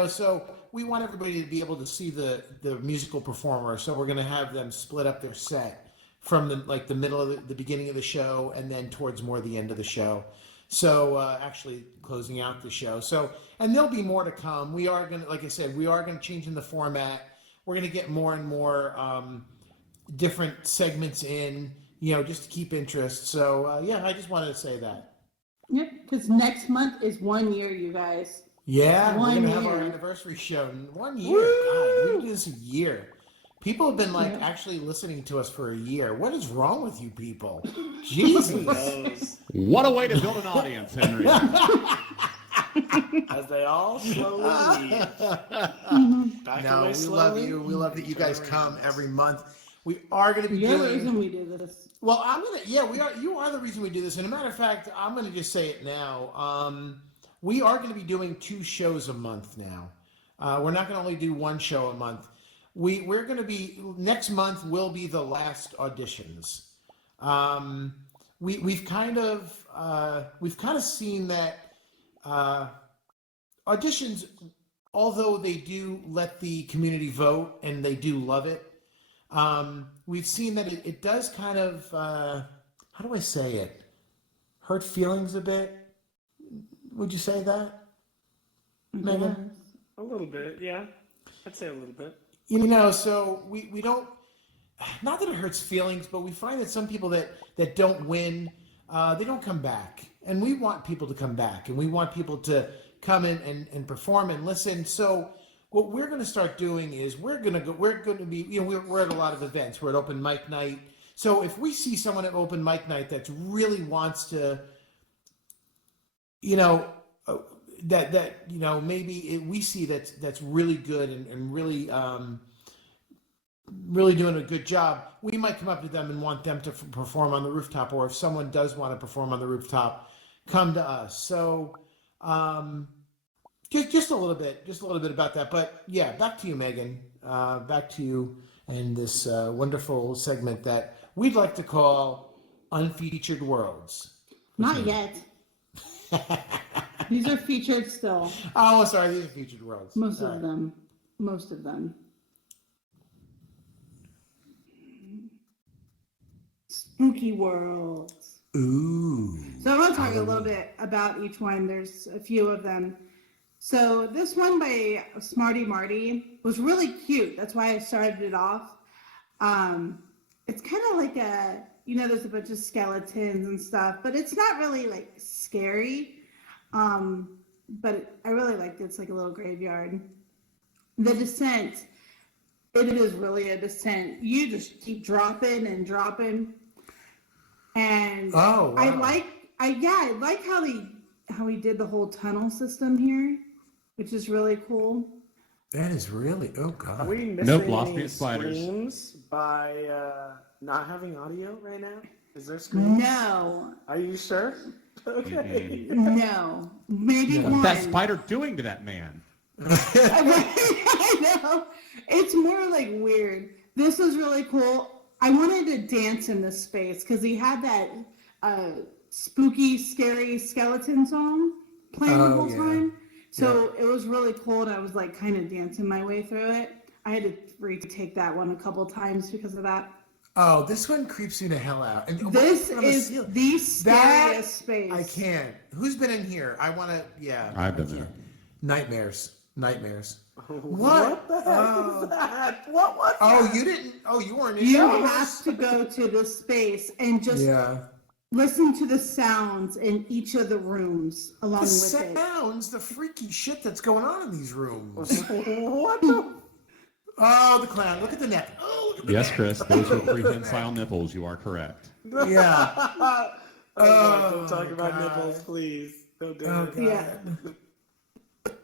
So we want everybody to be able to see the musical performer, so we're going to have them split up their set from the middle of the beginning of the show and then towards more the end of the show. So actually closing out the show. So, and there'll be more to come. We are going to, like I said, we are going to change in the format. We're going to get more and more different segments in, just to keep interest. So yeah, I just wanted to say that. Yep, because next month is 1 year, you guys. Yeah, we're 1 going to year. have our anniversary show in 1 year. God, we do this a year. People have been actually listening to us for a year. What is wrong with you people? Jesus. What a way to build an audience, Henry. As they all slowly leave. Back No, away we slowly. love you. We love that you guys come every month. We are going to be You're the doing. reason we do this. Well, we are. You are the reason we do this. And a matter of fact, I'm going to just say it now. We are going to be doing 2 shows a month now. We're not going to only do 1 show a month. We're going to be, next month will be the last auditions. We've kind of seen that auditions, although they do let the community vote and they do love it, we've seen that it does kind of, how do I say it? Hurt feelings a bit. Would you say that, Megan? A little bit, yeah. I'd say a little bit. So we don't, not that it hurts feelings, but we find that some people that don't win, they don't come back. And we want people to come back, and we want people to come in and perform and listen. So what we're going to start doing is we're going to be, we're at a lot of events. We're at open mic night. So if we see someone at open mic night that really wants to, maybe we see that's really good and really, really doing a good job, we might come up to them and want them to perform on the rooftop, or if someone does want to perform on the rooftop, come to us. So just a little bit about that. But yeah, back to you, Megan. Back to you and this wonderful segment that we'd like to call Unfeatured Worlds. Not yet. These are featured still. Oh, sorry, these are featured worlds. Most of them. Spooky worlds. Ooh. So I want to talk a little bit about each one. There's a few of them. So this one by Smarty Marty was really cute. That's why I started it off. It's kind of like there's a bunch of skeletons and stuff, but it's not really like scary. But I really liked it. It's like a little graveyard. The descent, it is really a descent. You just keep dropping and dropping. And wow. I like how he did the whole tunnel system here, which is really cool. That is really, oh god. Are we missing lost me any at spiders. screams by not having audio right now? Is there screams? No. Are you sure? Okay. No. Maybe What's one. that spider doing to that man? I know. It's more like weird. This was really cool. I wanted to dance in this space because he had that spooky, scary skeleton song playing the whole time. So it was really cool, and I was like kind of dancing my way through it. I had to retake that one a couple times because of that. Oh, this one creeps me the hell out. And This is the scariest space. I can't. Who's been in here? I want to, yeah. I've been there. Nightmares. What the heck is that? What? Oh, you didn't. Oh, you weren't in You there? have to go to this space and just listen to the sounds in each of the rooms along with it. The sounds, the freaky shit that's going on in these rooms. What the? Oh, the clown. Look at the neck. Oh, look at the Yes, neck. Chris, those were prehensile nipples. You are correct. Yeah. Don't talk about nipples, please. Don't do it. Yeah.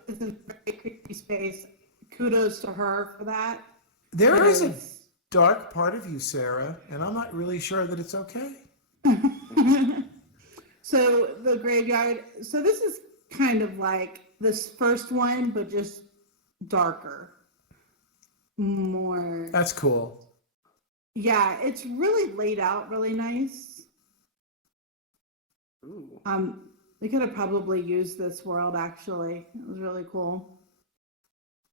This is a very creepy space. Kudos to her for that. There is a dark part of you, Sarah, and I'm not really sure that it's okay. So the graveyard. So this is kind of like this first one, but just darker. More. That's cool. Yeah, it's really laid out really nice. Ooh. They could have probably used this world actually. It was really cool.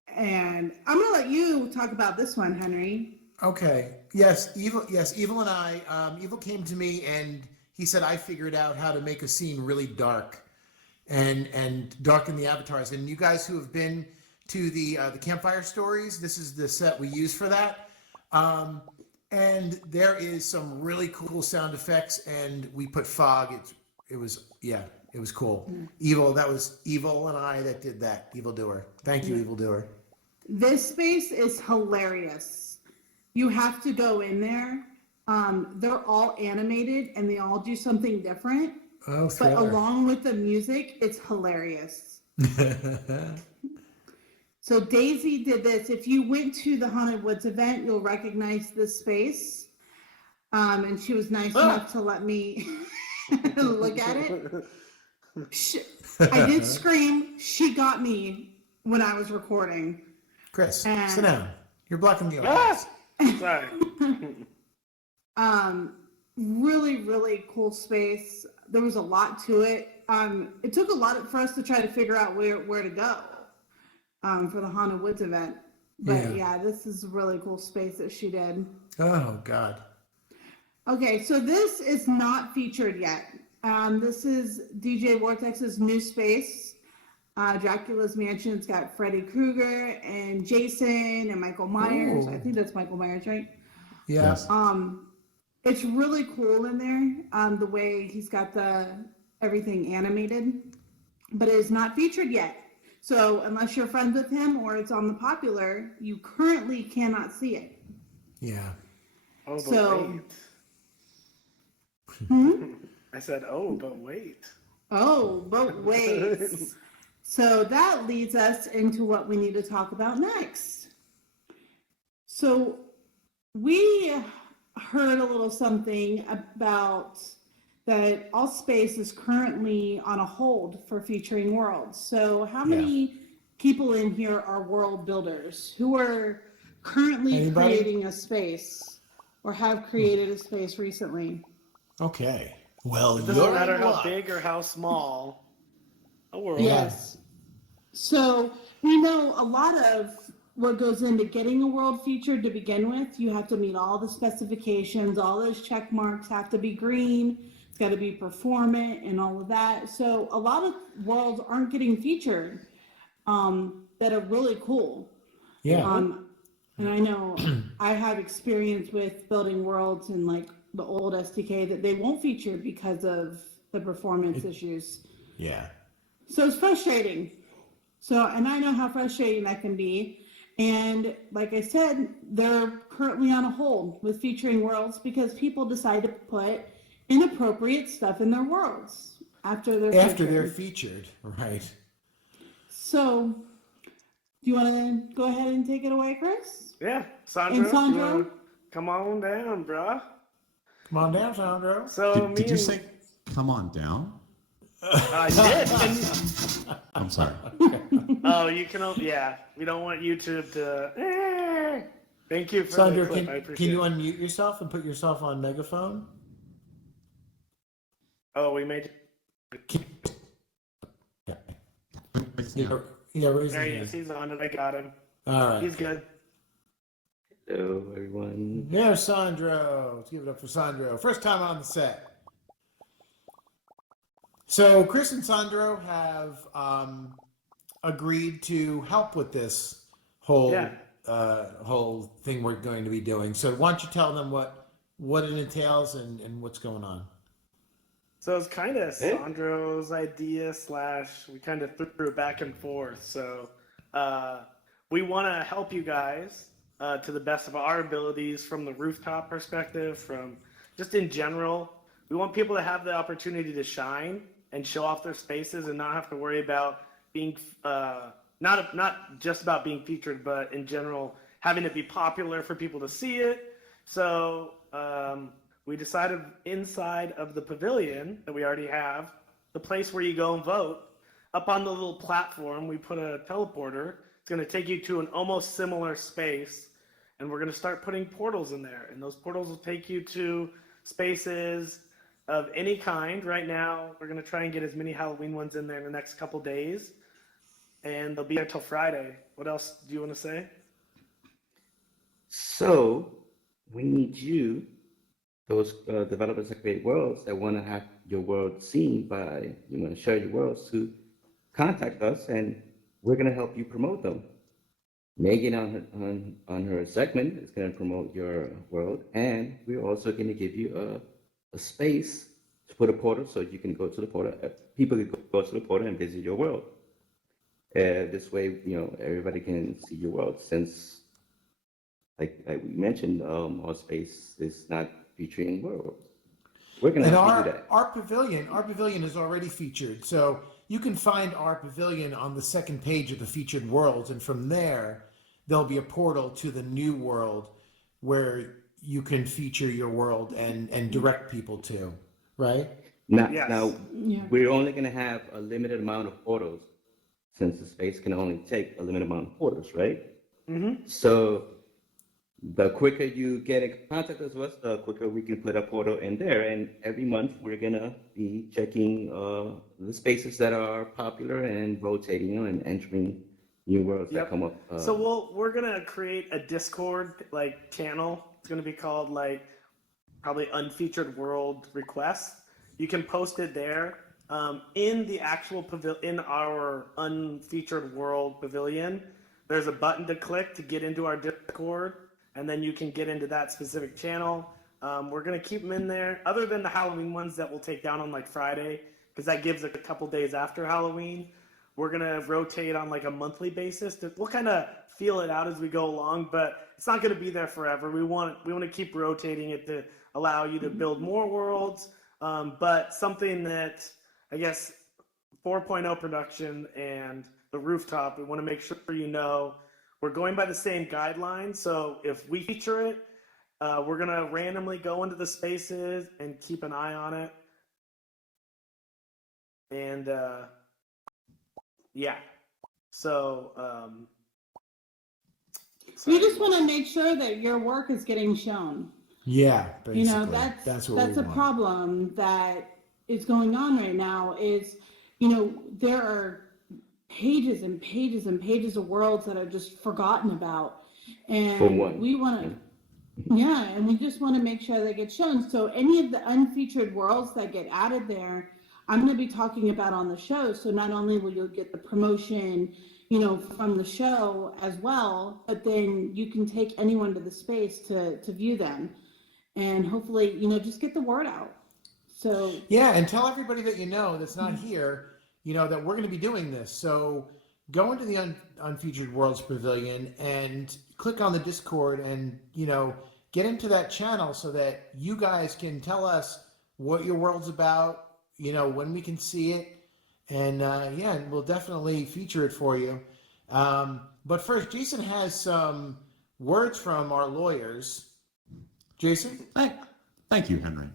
And I'm gonna let you talk about this one, Henry. Okay. Yes, Evil and I, Evil came to me and he said, I figured out how to make a scene really dark and darken the avatars. And you guys who have been to the campfire stories, this is the set we use for that. And there is some really cool sound effects, and we put fog. It was cool. Evil, that was Evil and I that did that. Evildoer. Thank you, Evildoer. This space is hilarious. You have to go in there. They're all animated and they all do something different. Oh, but thriller. along with the music, it's hilarious. So Daisy did this. If you went to the Haunted Woods event, you'll recognize this space. And she was nice enough to let me look at it. I did scream. She got me when I was recording. Chris, sit down. You're blocking the audience. Sorry. Really, really cool space. There was a lot to it. It took a lot for us to try to figure out where to go for the Haunted Woods event. But yeah, this is a really cool space that she did. Oh, God. Okay, so this is not featured yet. This is DJ Vortex's new space. Dracula's Mansion. It's got Freddy Krueger and Jason and Michael Myers. Ooh. I think that's Michael Myers, right? Yeah. Yes. It's really cool in there, the way he's got everything animated, but it is not featured yet. So unless you're friends with him or it's on the popular, you currently cannot see it. Yeah. Oh, but So- wait. Hmm? I said, oh, but wait. Oh, but wait. So that leads us into what we need to talk about next. So we heard a little something about that All Space is currently on a hold for featuring worlds. So how many people in here are world builders who are currently Anybody? creating a space or have created a space recently? Okay. Well, It you're doesn't matter in how luck. big or how small a world. Yes. So we know a lot of what goes into getting a world featured to begin with. You have to meet all the specifications, all those check marks have to be green, it's got to be performant and all of that. So a lot of worlds aren't getting featured that are really cool. Yeah. And I know I have experience with building worlds in like the old SDK that they won't feature because of the performance issues. Yeah. So it's frustrating. So, and I know how frustrating that can be. And like I said, they're currently on a hold with featuring worlds because people decide to put inappropriate stuff in their worlds after they're featured. Right. So, do you want to go ahead and take it away, Chris? Yeah, Sandro, And you Sandro? wanna come on down, bruh. Come on down, Sandro. So Did you say, come on down? I did. I'm sorry. Oh, you can. Yeah, we don't want YouTube to. Thank you for Sandro, the clip. I can appreciate you it. unmute yourself and put yourself on megaphone? Oh, we made. Yeah, raise There your he hand. is. He's on it. I got him. All right. He's good. Hello, everyone. There's Sandro. Let's give it up for Sandro. First time on the set. So Chris and Sandro have agreed to help with this whole whole thing we're going to be doing. So why don't you tell them what it entails and what's going on? So it's kind of Sandro's idea / we kind of threw it back and forth. So we want to help you guys to the best of our abilities from the rooftop perspective, from just in general. We want people to have the opportunity to shine and show off their spaces and not have to worry about being not just about being featured, but in general having to be popular for people to see it. So we decided inside of the pavilion that we already have, the place where you go and vote, up on the little platform, we put a teleporter. It's going to take you to an almost similar space, and we're going to start putting portals in there. And those portals will take you to spaces of any kind. Right now, we're going to try and get as many Halloween ones in there in the next couple days, and they'll be there till Friday. What else do you want to say? So, we need you, those developers that create worlds that want to have your world seen by, you want to share your worlds, to contact us, and we're going to help you promote them. Megan on her segment is going to promote your world, and we're also going to give you a space to put a portal so you can go to the portal. People can go to the portal and visit your world. This way, everybody can see your world. Since, like we mentioned, our space is not featuring worlds. We're going to help you do that. Our pavilion is already featured. So you can find our pavilion on the second page of the featured worlds, and from there, there'll be a portal to the new world where you can feature your world and direct people to, right? Now, we're only going to have a limited amount of portals, since the space can only take a limited amount of portals, right? Mm-hmm. So the quicker you get in contact with us, the quicker we can put a portal in there. And every month we're going to be checking the spaces that are popular and rotating and entering new worlds that come up. So we're gonna create a Discord channel. It's gonna be called probably unfeatured world requests. You can post it there in the actual in our unfeatured world pavilion. There's a button to click to get into our Discord, and then you can get into that specific channel. We're going to keep them in there, other than the Halloween ones that we'll take down on like Friday, because that gives a couple days after Halloween. We're going to rotate on like a monthly basis. We'll kind of feel it out as we go along, but it's not going to be there forever. We want to keep rotating it to allow you to build more worlds, but something that I guess 4.0 production and the Rooftop, we want to make sure you know we're going by the same guidelines. So if we feature it, we're going to randomly go into the spaces and keep an eye on it. And yeah, so you just want to make sure that your work is getting shown. Yeah, basically. You know, that's a problem that is going on right now is, you know, there are pages and pages and pages of worlds that are just forgotten about. And we want to, yeah, and we just want to make sure they get shown. So any of the unfeatured worlds that get added there, I'm going to be talking about on the show. So not only will you get the promotion, you know, from the show as well, but then you can take anyone to the space to view them. And hopefully, you know, just get the word out. So yeah, and tell everybody that you know that's not here, you know, that we're going to be doing this. So go into the Unfeatured Worlds Pavilion and click on the Discord and, you know, get into that channel so that you guys can tell us what your world's about, you know, when we can see it. And yeah, we'll definitely feature it for you. But first, Jason has some words from our lawyers. Jason? Thank you, Henry.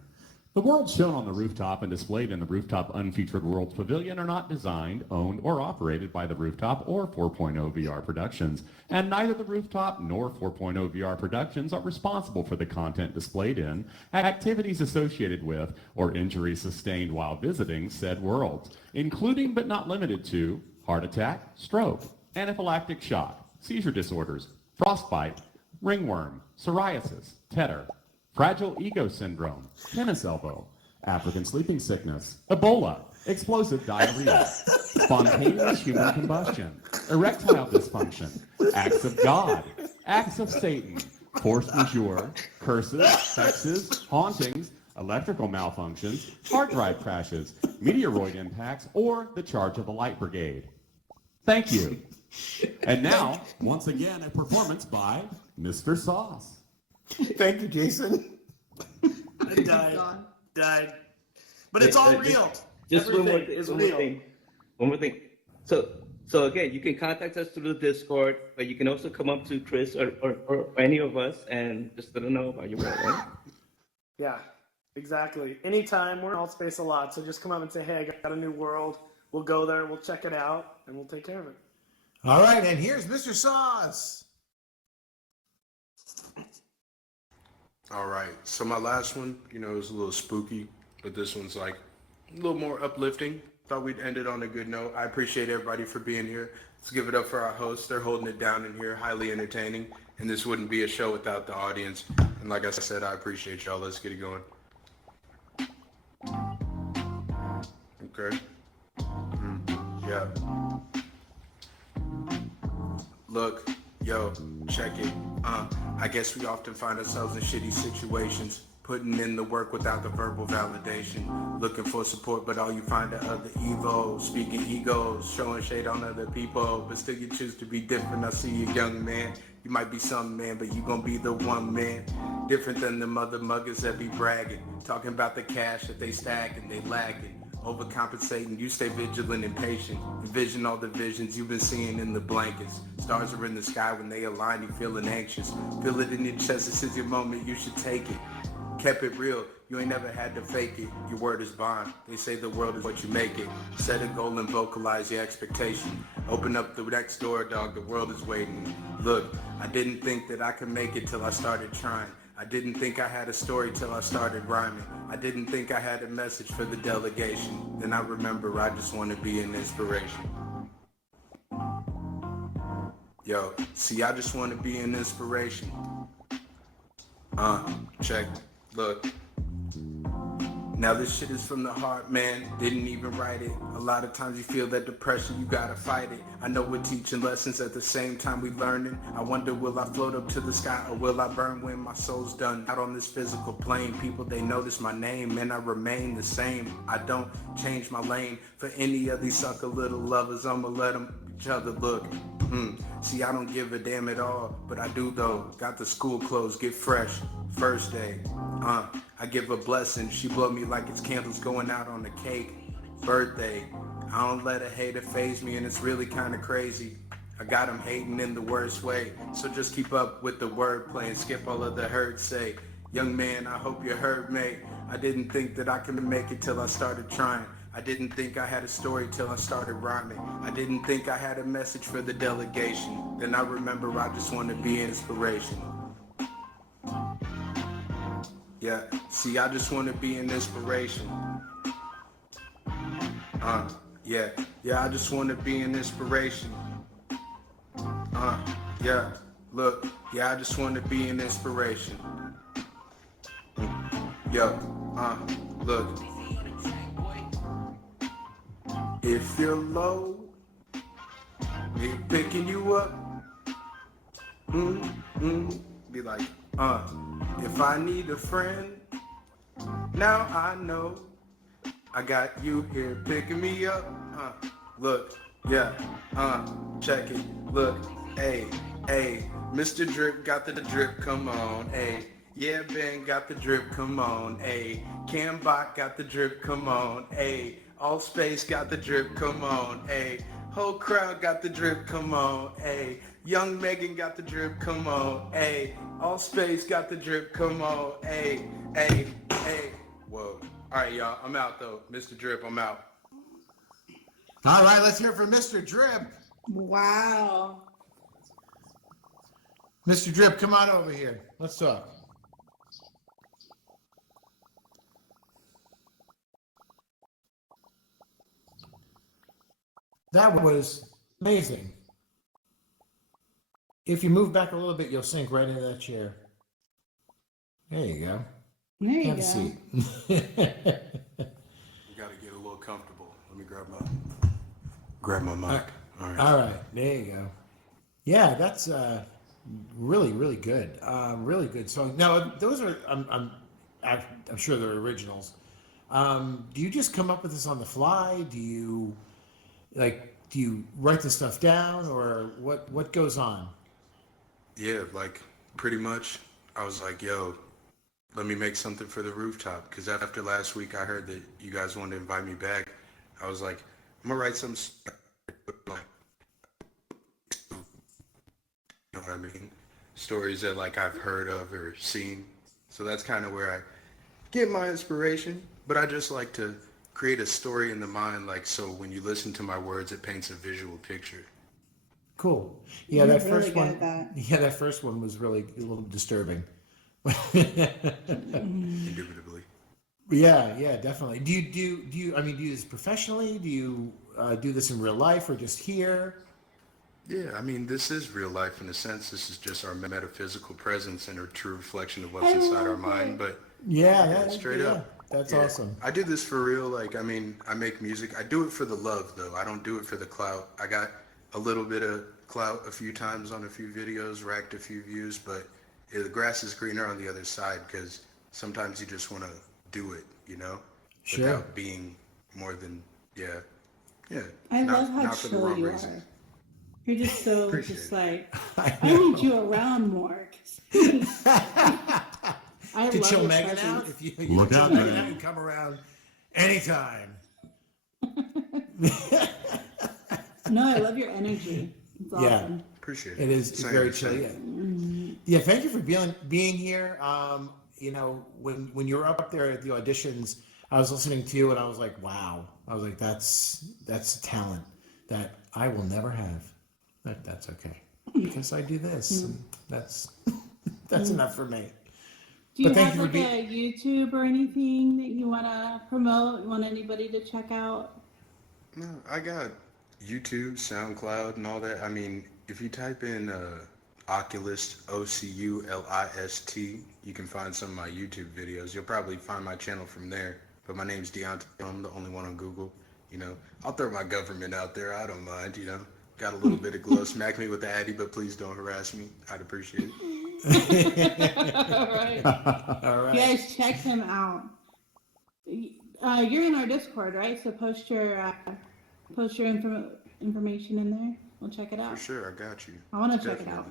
The worlds shown on the rooftop and displayed in the Rooftop Unfeatured Worlds Pavilion are not designed, owned, or operated by the Rooftop or 4.0 VR Productions, and neither the Rooftop nor 4.0 VR Productions are responsible for the content displayed in, activities associated with, or injuries sustained while visiting said worlds, including but not limited to heart attack, stroke, anaphylactic shock, seizure disorders, frostbite, ringworm, psoriasis, tetter, fragile ego syndrome, tennis elbow, African sleeping sickness, Ebola, explosive diarrhea, spontaneous human combustion, erectile dysfunction, acts of God, acts of Satan, force majeure, curses, sexes, hauntings, electrical malfunctions, hard drive crashes, meteoroid impacts, or the charge of the light brigade. Thank you. And now, once again, a performance by Mr. Sauce. Thank you, Jason. I died. But it's all real. Just one more real. thing. One more thing. So again, you can contact us through the Discord, but you can also come up to Chris or any of us and just let them know about your work, right? Yeah, exactly. Anytime. We're in Alt Space a lot, so just come up and say, hey, I got a new world. We'll go there, we'll check it out, and we'll take care of it. All right, and here's Mr. Sauce. All right, so my last one, you know, was a little spooky, but this one's like a little more uplifting. Thought we'd end it on a good note. I appreciate everybody for being here. Let's give it up for our hosts. They're holding it down in here, highly entertaining, and this wouldn't be a show without the audience. And like I said, I appreciate y'all. Let's get it going. Okay. Yeah. Look, yo, check it. I guess we often find ourselves in shitty situations, putting in the work without the verbal validation, looking for support, but all you find are other evos, speaking egos, showing shade on other people, but still you choose to be different. I see you, young man. You might be some man, but you gon' be the one man. Different than the mother muggers that be bragging, talking about the cash that they stacking, they lagging. Overcompensating, you stay vigilant and patient. Envision all the visions you've been seeing in the blankets. Stars are in the sky when they align, you feeling anxious. Feel it in your chest, this is your moment, you should take it. Kept it real, you ain't never had to fake it. Your word is bond, they say the world is what you make it. Set a goal and vocalize your expectation. Open up the next door, dog, the world is waiting. Look, I didn't think that I could make it till I started trying. I didn't think I had a story till I started rhyming. I didn't think I had a message for the delegation. Then I remember I just want to be an inspiration. Yo, see, I just want to be an inspiration. Check, look. Now this shit is from the heart, man. Didn't even write it. A lot of times you feel that depression, you gotta fight it. I know we're teaching lessons at the same time we learning. I wonder, will I float up to the sky or will I burn when my soul's done? Out on this physical plane, people, they notice my name and I remain the same. I don't change my lane for any of these sucker little lovers. I'ma let them each other look. See, I don't give a damn at all, but I do though. Got the school clothes, get fresh. First day, I give a blessing. She blow me like it's candles going out on the cake. Birthday, I don't let a hater faze me, and it's really kind of crazy. I got him hating in the worst way, so just keep up with the wordplay and skip all of the hurt. Say, young man, I hope you heard me. I didn't think that I could make it till I started trying. I didn't think I had a story till I started rhyming. I didn't think I had a message for the delegation. Then I remember I just want to be an inspiration. Yeah, see, I just want to be an inspiration. Yeah, I just want to be an inspiration. Yeah, look, yeah, I just want to be an inspiration. Yo, look. If you're low, me picking you up. Be like, if I need a friend, now I know I got you here picking me up. Look, yeah, check it. Look, hey, Mr. Drip got the drip, come on, hey. Yeah, Ben got the drip, come on, hey. Cambot got the drip, come on, hey. All Space got the drip, come on, hey. Whole crowd got the drip, come on, hey. Young Megan got the drip, come on, hey. All Space got the drip, come on, hey. Whoa. All right, y'all, I'm out though. Mr. Drip, I'm out. All right, let's hear from Mr. Drip. Wow. Mr. Drip, come on over here. Let's talk. That was amazing. If you move back a little bit, you'll sink right into that chair. There you go. There you Have go. a seat. You gotta get a little comfortable. Let me grab my mic. All right. All right, there you go. Yeah, that's really, really good. Really good song. Now, those are, I'm sure they're originals. Do you just come up with this on the fly? Do you write the stuff down, or what goes on? Yeah, like pretty much. I was like, yo, let me make something for the Rooftop, because after last week I heard that you guys wanted to invite me back. I was like, I'm gonna write some stuff. You know what I mean? Stories that like I've heard of or seen. So that's kind of where I get my inspiration. But I just like to create a story in the mind, like, so when you listen to my words, it paints a visual picture. Cool. Yeah, You're that really first good one. at that. Yeah, that first one was really a little disturbing. Indubitably. Yeah, definitely. Do you do this professionally? Do you do this in real life or just here? Yeah, I mean, this is real life in a sense. This is just our metaphysical presence and a true reflection of what's inside our mind. But Yeah, straight up. That's Yeah. awesome. I do this for real. Like, I mean, I make music. I do it for the love, though. I don't do it for the clout. I got a little bit of clout a few times on a few videos, racked a few views, but the grass is greener on the other side, because sometimes you just want to do it, you know, Sure. without being more than, yeah. I love how not for the chill wrong you reasons. are. You're just so, Appreciate just it. like, I I need you around more. 'Cause I to love chill your Megan presence. out. If you Look chill out, Megan man. out, you come around anytime. No, I love your energy. It's Yeah. awesome. Appreciate It is Same, very same. chill. Yeah. Thank you for being here. You know, when you were up there at the auditions, I was listening to you and I was like, wow. I was like, that's talent that I will never have. That's okay, because I do this. And that's enough for me. Do you But thank have you for like a YouTube or anything that you want to promote? You want anybody to check out? No, I got YouTube, SoundCloud, and all that. I mean, if you type in Oculus, Oculist, you can find some of my YouTube videos. You'll probably find my channel from there. but my name's Deontay. I'm the only one on Google. You know, I'll throw my government out there. I don't mind. You know, got a little bit of glow. Smack me with the Addy, but please don't harass me. I'd appreciate it. All right. All right. You guys check him out. You're in our Discord, right? So post your information in there. We'll check it out. For sure, I got you. I want to check it out.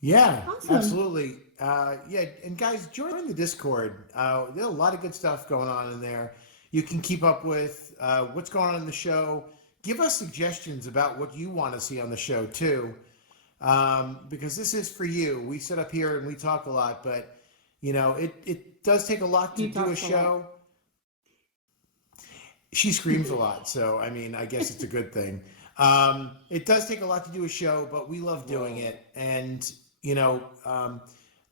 Yeah, Awesome. absolutely. Yeah, and guys, join the Discord. There's a lot of good stuff going on in there. You can keep up with what's going on in the show. Give us suggestions about what you want to see on the show too, because this is for you. We sit up here and we talk a lot, but you know, it does take a lot to do a show. She screams a lot, so I mean, I guess it's a good thing. It does take a lot to do a show, but we love doing it. And, you know,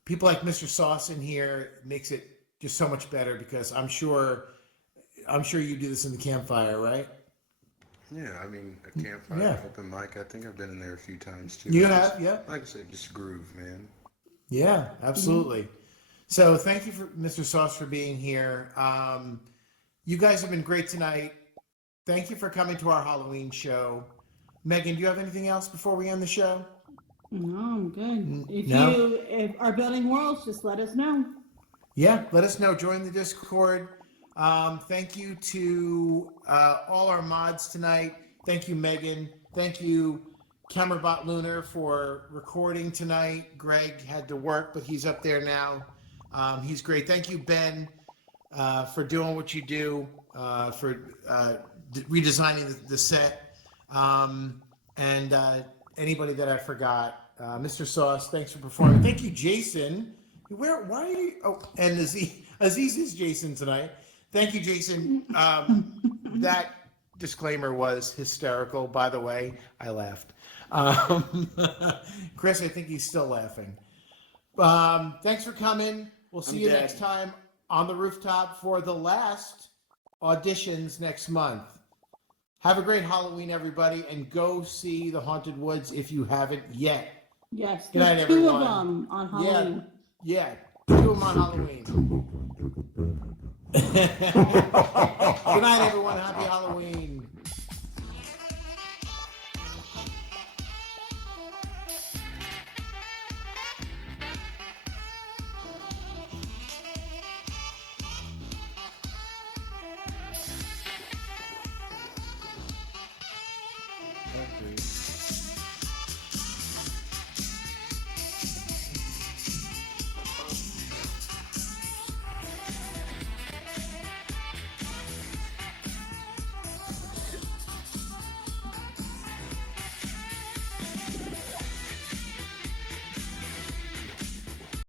people like Mr. Sauce in here makes it just so much better because I'm sure you do this in the campfire, right? Yeah, I mean, a campfire, Yeah. open mic. I think I've been in there a few times too. You It's have, just- yeah. Like I said, just groove, man. Yeah, absolutely. So thank you for Mr. Sauce for being here. You guys have been great tonight. Thank you for coming to our Halloween show. Megan, do you have anything else before we end the show? No, I'm good. If our building worlds, just let us know. Yeah, let us know. Join the Discord. Thank you to all our mods tonight. Thank you, Megan. Thank you, Camerabot Lunar, for recording tonight. Greg had to work, but he's up there now. He's great. Thank you, Ben, for doing what you do, for redesigning the set. And anybody that I forgot. Mr. Sauce, thanks for performing. Thank you, Jason. Why are you? Oh, and Aziz is Jason tonight. Thank you, Jason. That disclaimer was hysterical, by the way. I laughed. Chris, I think he's still laughing. Thanks for coming. We'll see you next time on the rooftop for the last auditions next month. Have a great Halloween, everybody, and go see The Haunted Woods if you haven't yet. Yes, Good night, there's two everyone. of them on Halloween. Yeah, 2 of them on Halloween. Good night, everyone. Happy Halloween. Okay.